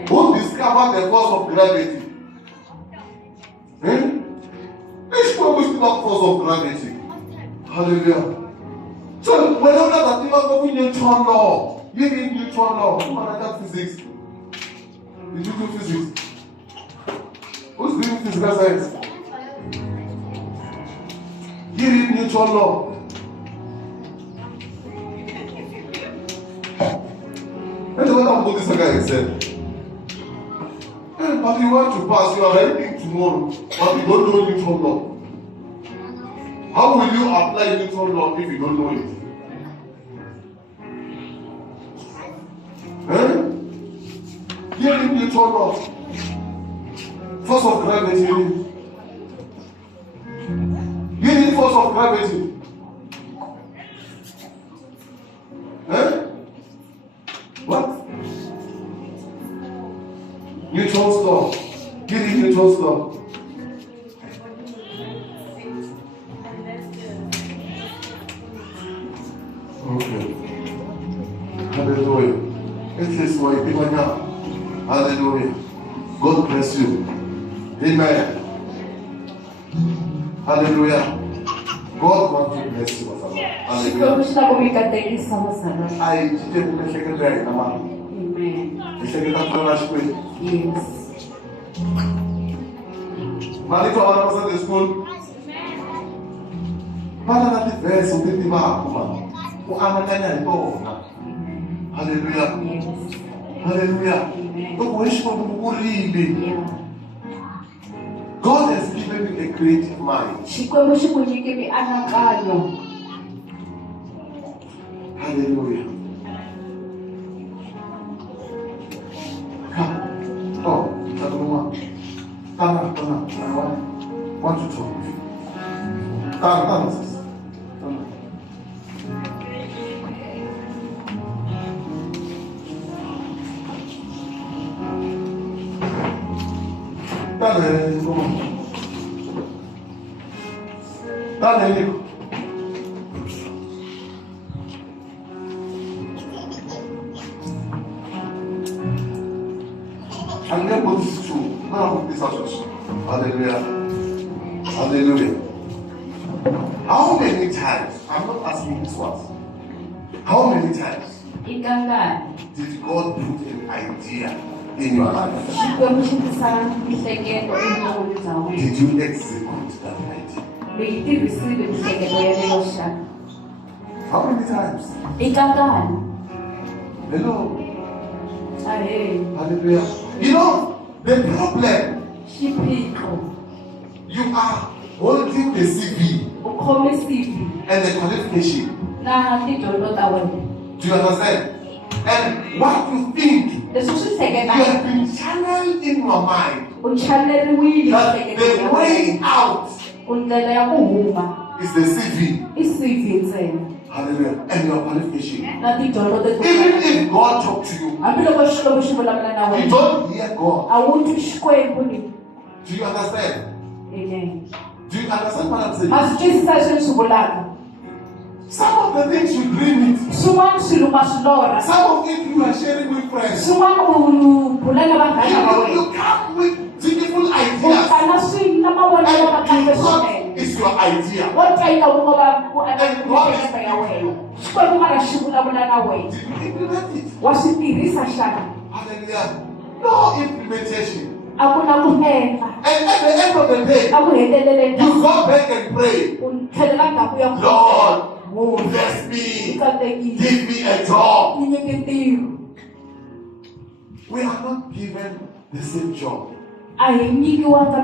Who discovered the force of gravity? Which one is not force of gravity? Hallelujah. So whenever that thing of neutron law, you need neutron law. Who understand physics? Did you do physics? Who's doing physical science? You read neutron law. I'm going to say exam. But you want to pass, you are writing tomorrow, but you don't know neutron law. How will you apply neutron law if you don't know it? Here in neutron law, force of gravity. You need force of gravity. What? Newton's law. Give me Newton's law. Okay. Hallelujah. It is why people now. Hallelujah. God bless you. Amen. Hallelujah. God wants to bless you. Hallelujah. I did the secretary. Amen. The secretary. Yes. Malika was at the school. Mana na verse o tete ba kuma. O anakanya ito. Hallelujah. Yes. Hallelujah. Amen. To wish for bukuribe. Yeah. God has given me a creative mind. Xikwembu xi ku nyike mianakanyo. Hallelujah. Come. Oh, Taduma. Tana. I want to talk with you. Tana, sis. Tana. And then what is true? Now this is hallelujah. Hallelujah. How many times? I'm not asking this once. How many times Ikangani. did God put an idea in your life? Xikwembu xi tisa mihleketo evuton'wini bya wena. Did you execute that idea? Leyi tirhisile mihleketo yaleyo xana. How many times? Ikangani. Hello. Ahee. Hallelujah. You know, the problem, Xiphiqo. you are holding the CV U khome CV and the qualification. na tidyondzo ta wena. Do you understand? And what you think, Leswi swi you hleketaka. have been channeled in your mind U chaneriwile that mihleketo the ya way wena. out Ku ndlela ya ku huma is the CV. i CV ntsena Hallelujah. And your qualification. na tidyondzo leti. Even if God talks to you, Hambiloko Xikwembu xi vulavula na you wena. don't hear God. A wu twi Xikwembu ni. Do you understand? Amen. Do you understand what I'm saying? Ma swi twisisa leswi ni swi vulaka. Some of the things you dream it. Swin'wana swilo ma swi lorha. Some of it you are sharing with friends. Swin'wana u bula na vanghana va wena. You come with beautiful U ideas. ta na na mavonelo ma kahle And God swinene. is your idea. Wo ta yi nga wu ngo va ku miehleketo ya wena. Xikwembu nga xi vulavula na wena. Did you implement it? Wa swi tirhisa xana. Hallelujah. No implementation. A ku na ku endla. And at the end of the day, A ku heteleleni. you go back and pray. U tlhelela ndzhaku ya Lord, bless me. katekile. Give me a job. Ni nyike ntirho. We are not given the same job. A hi nyikiwanga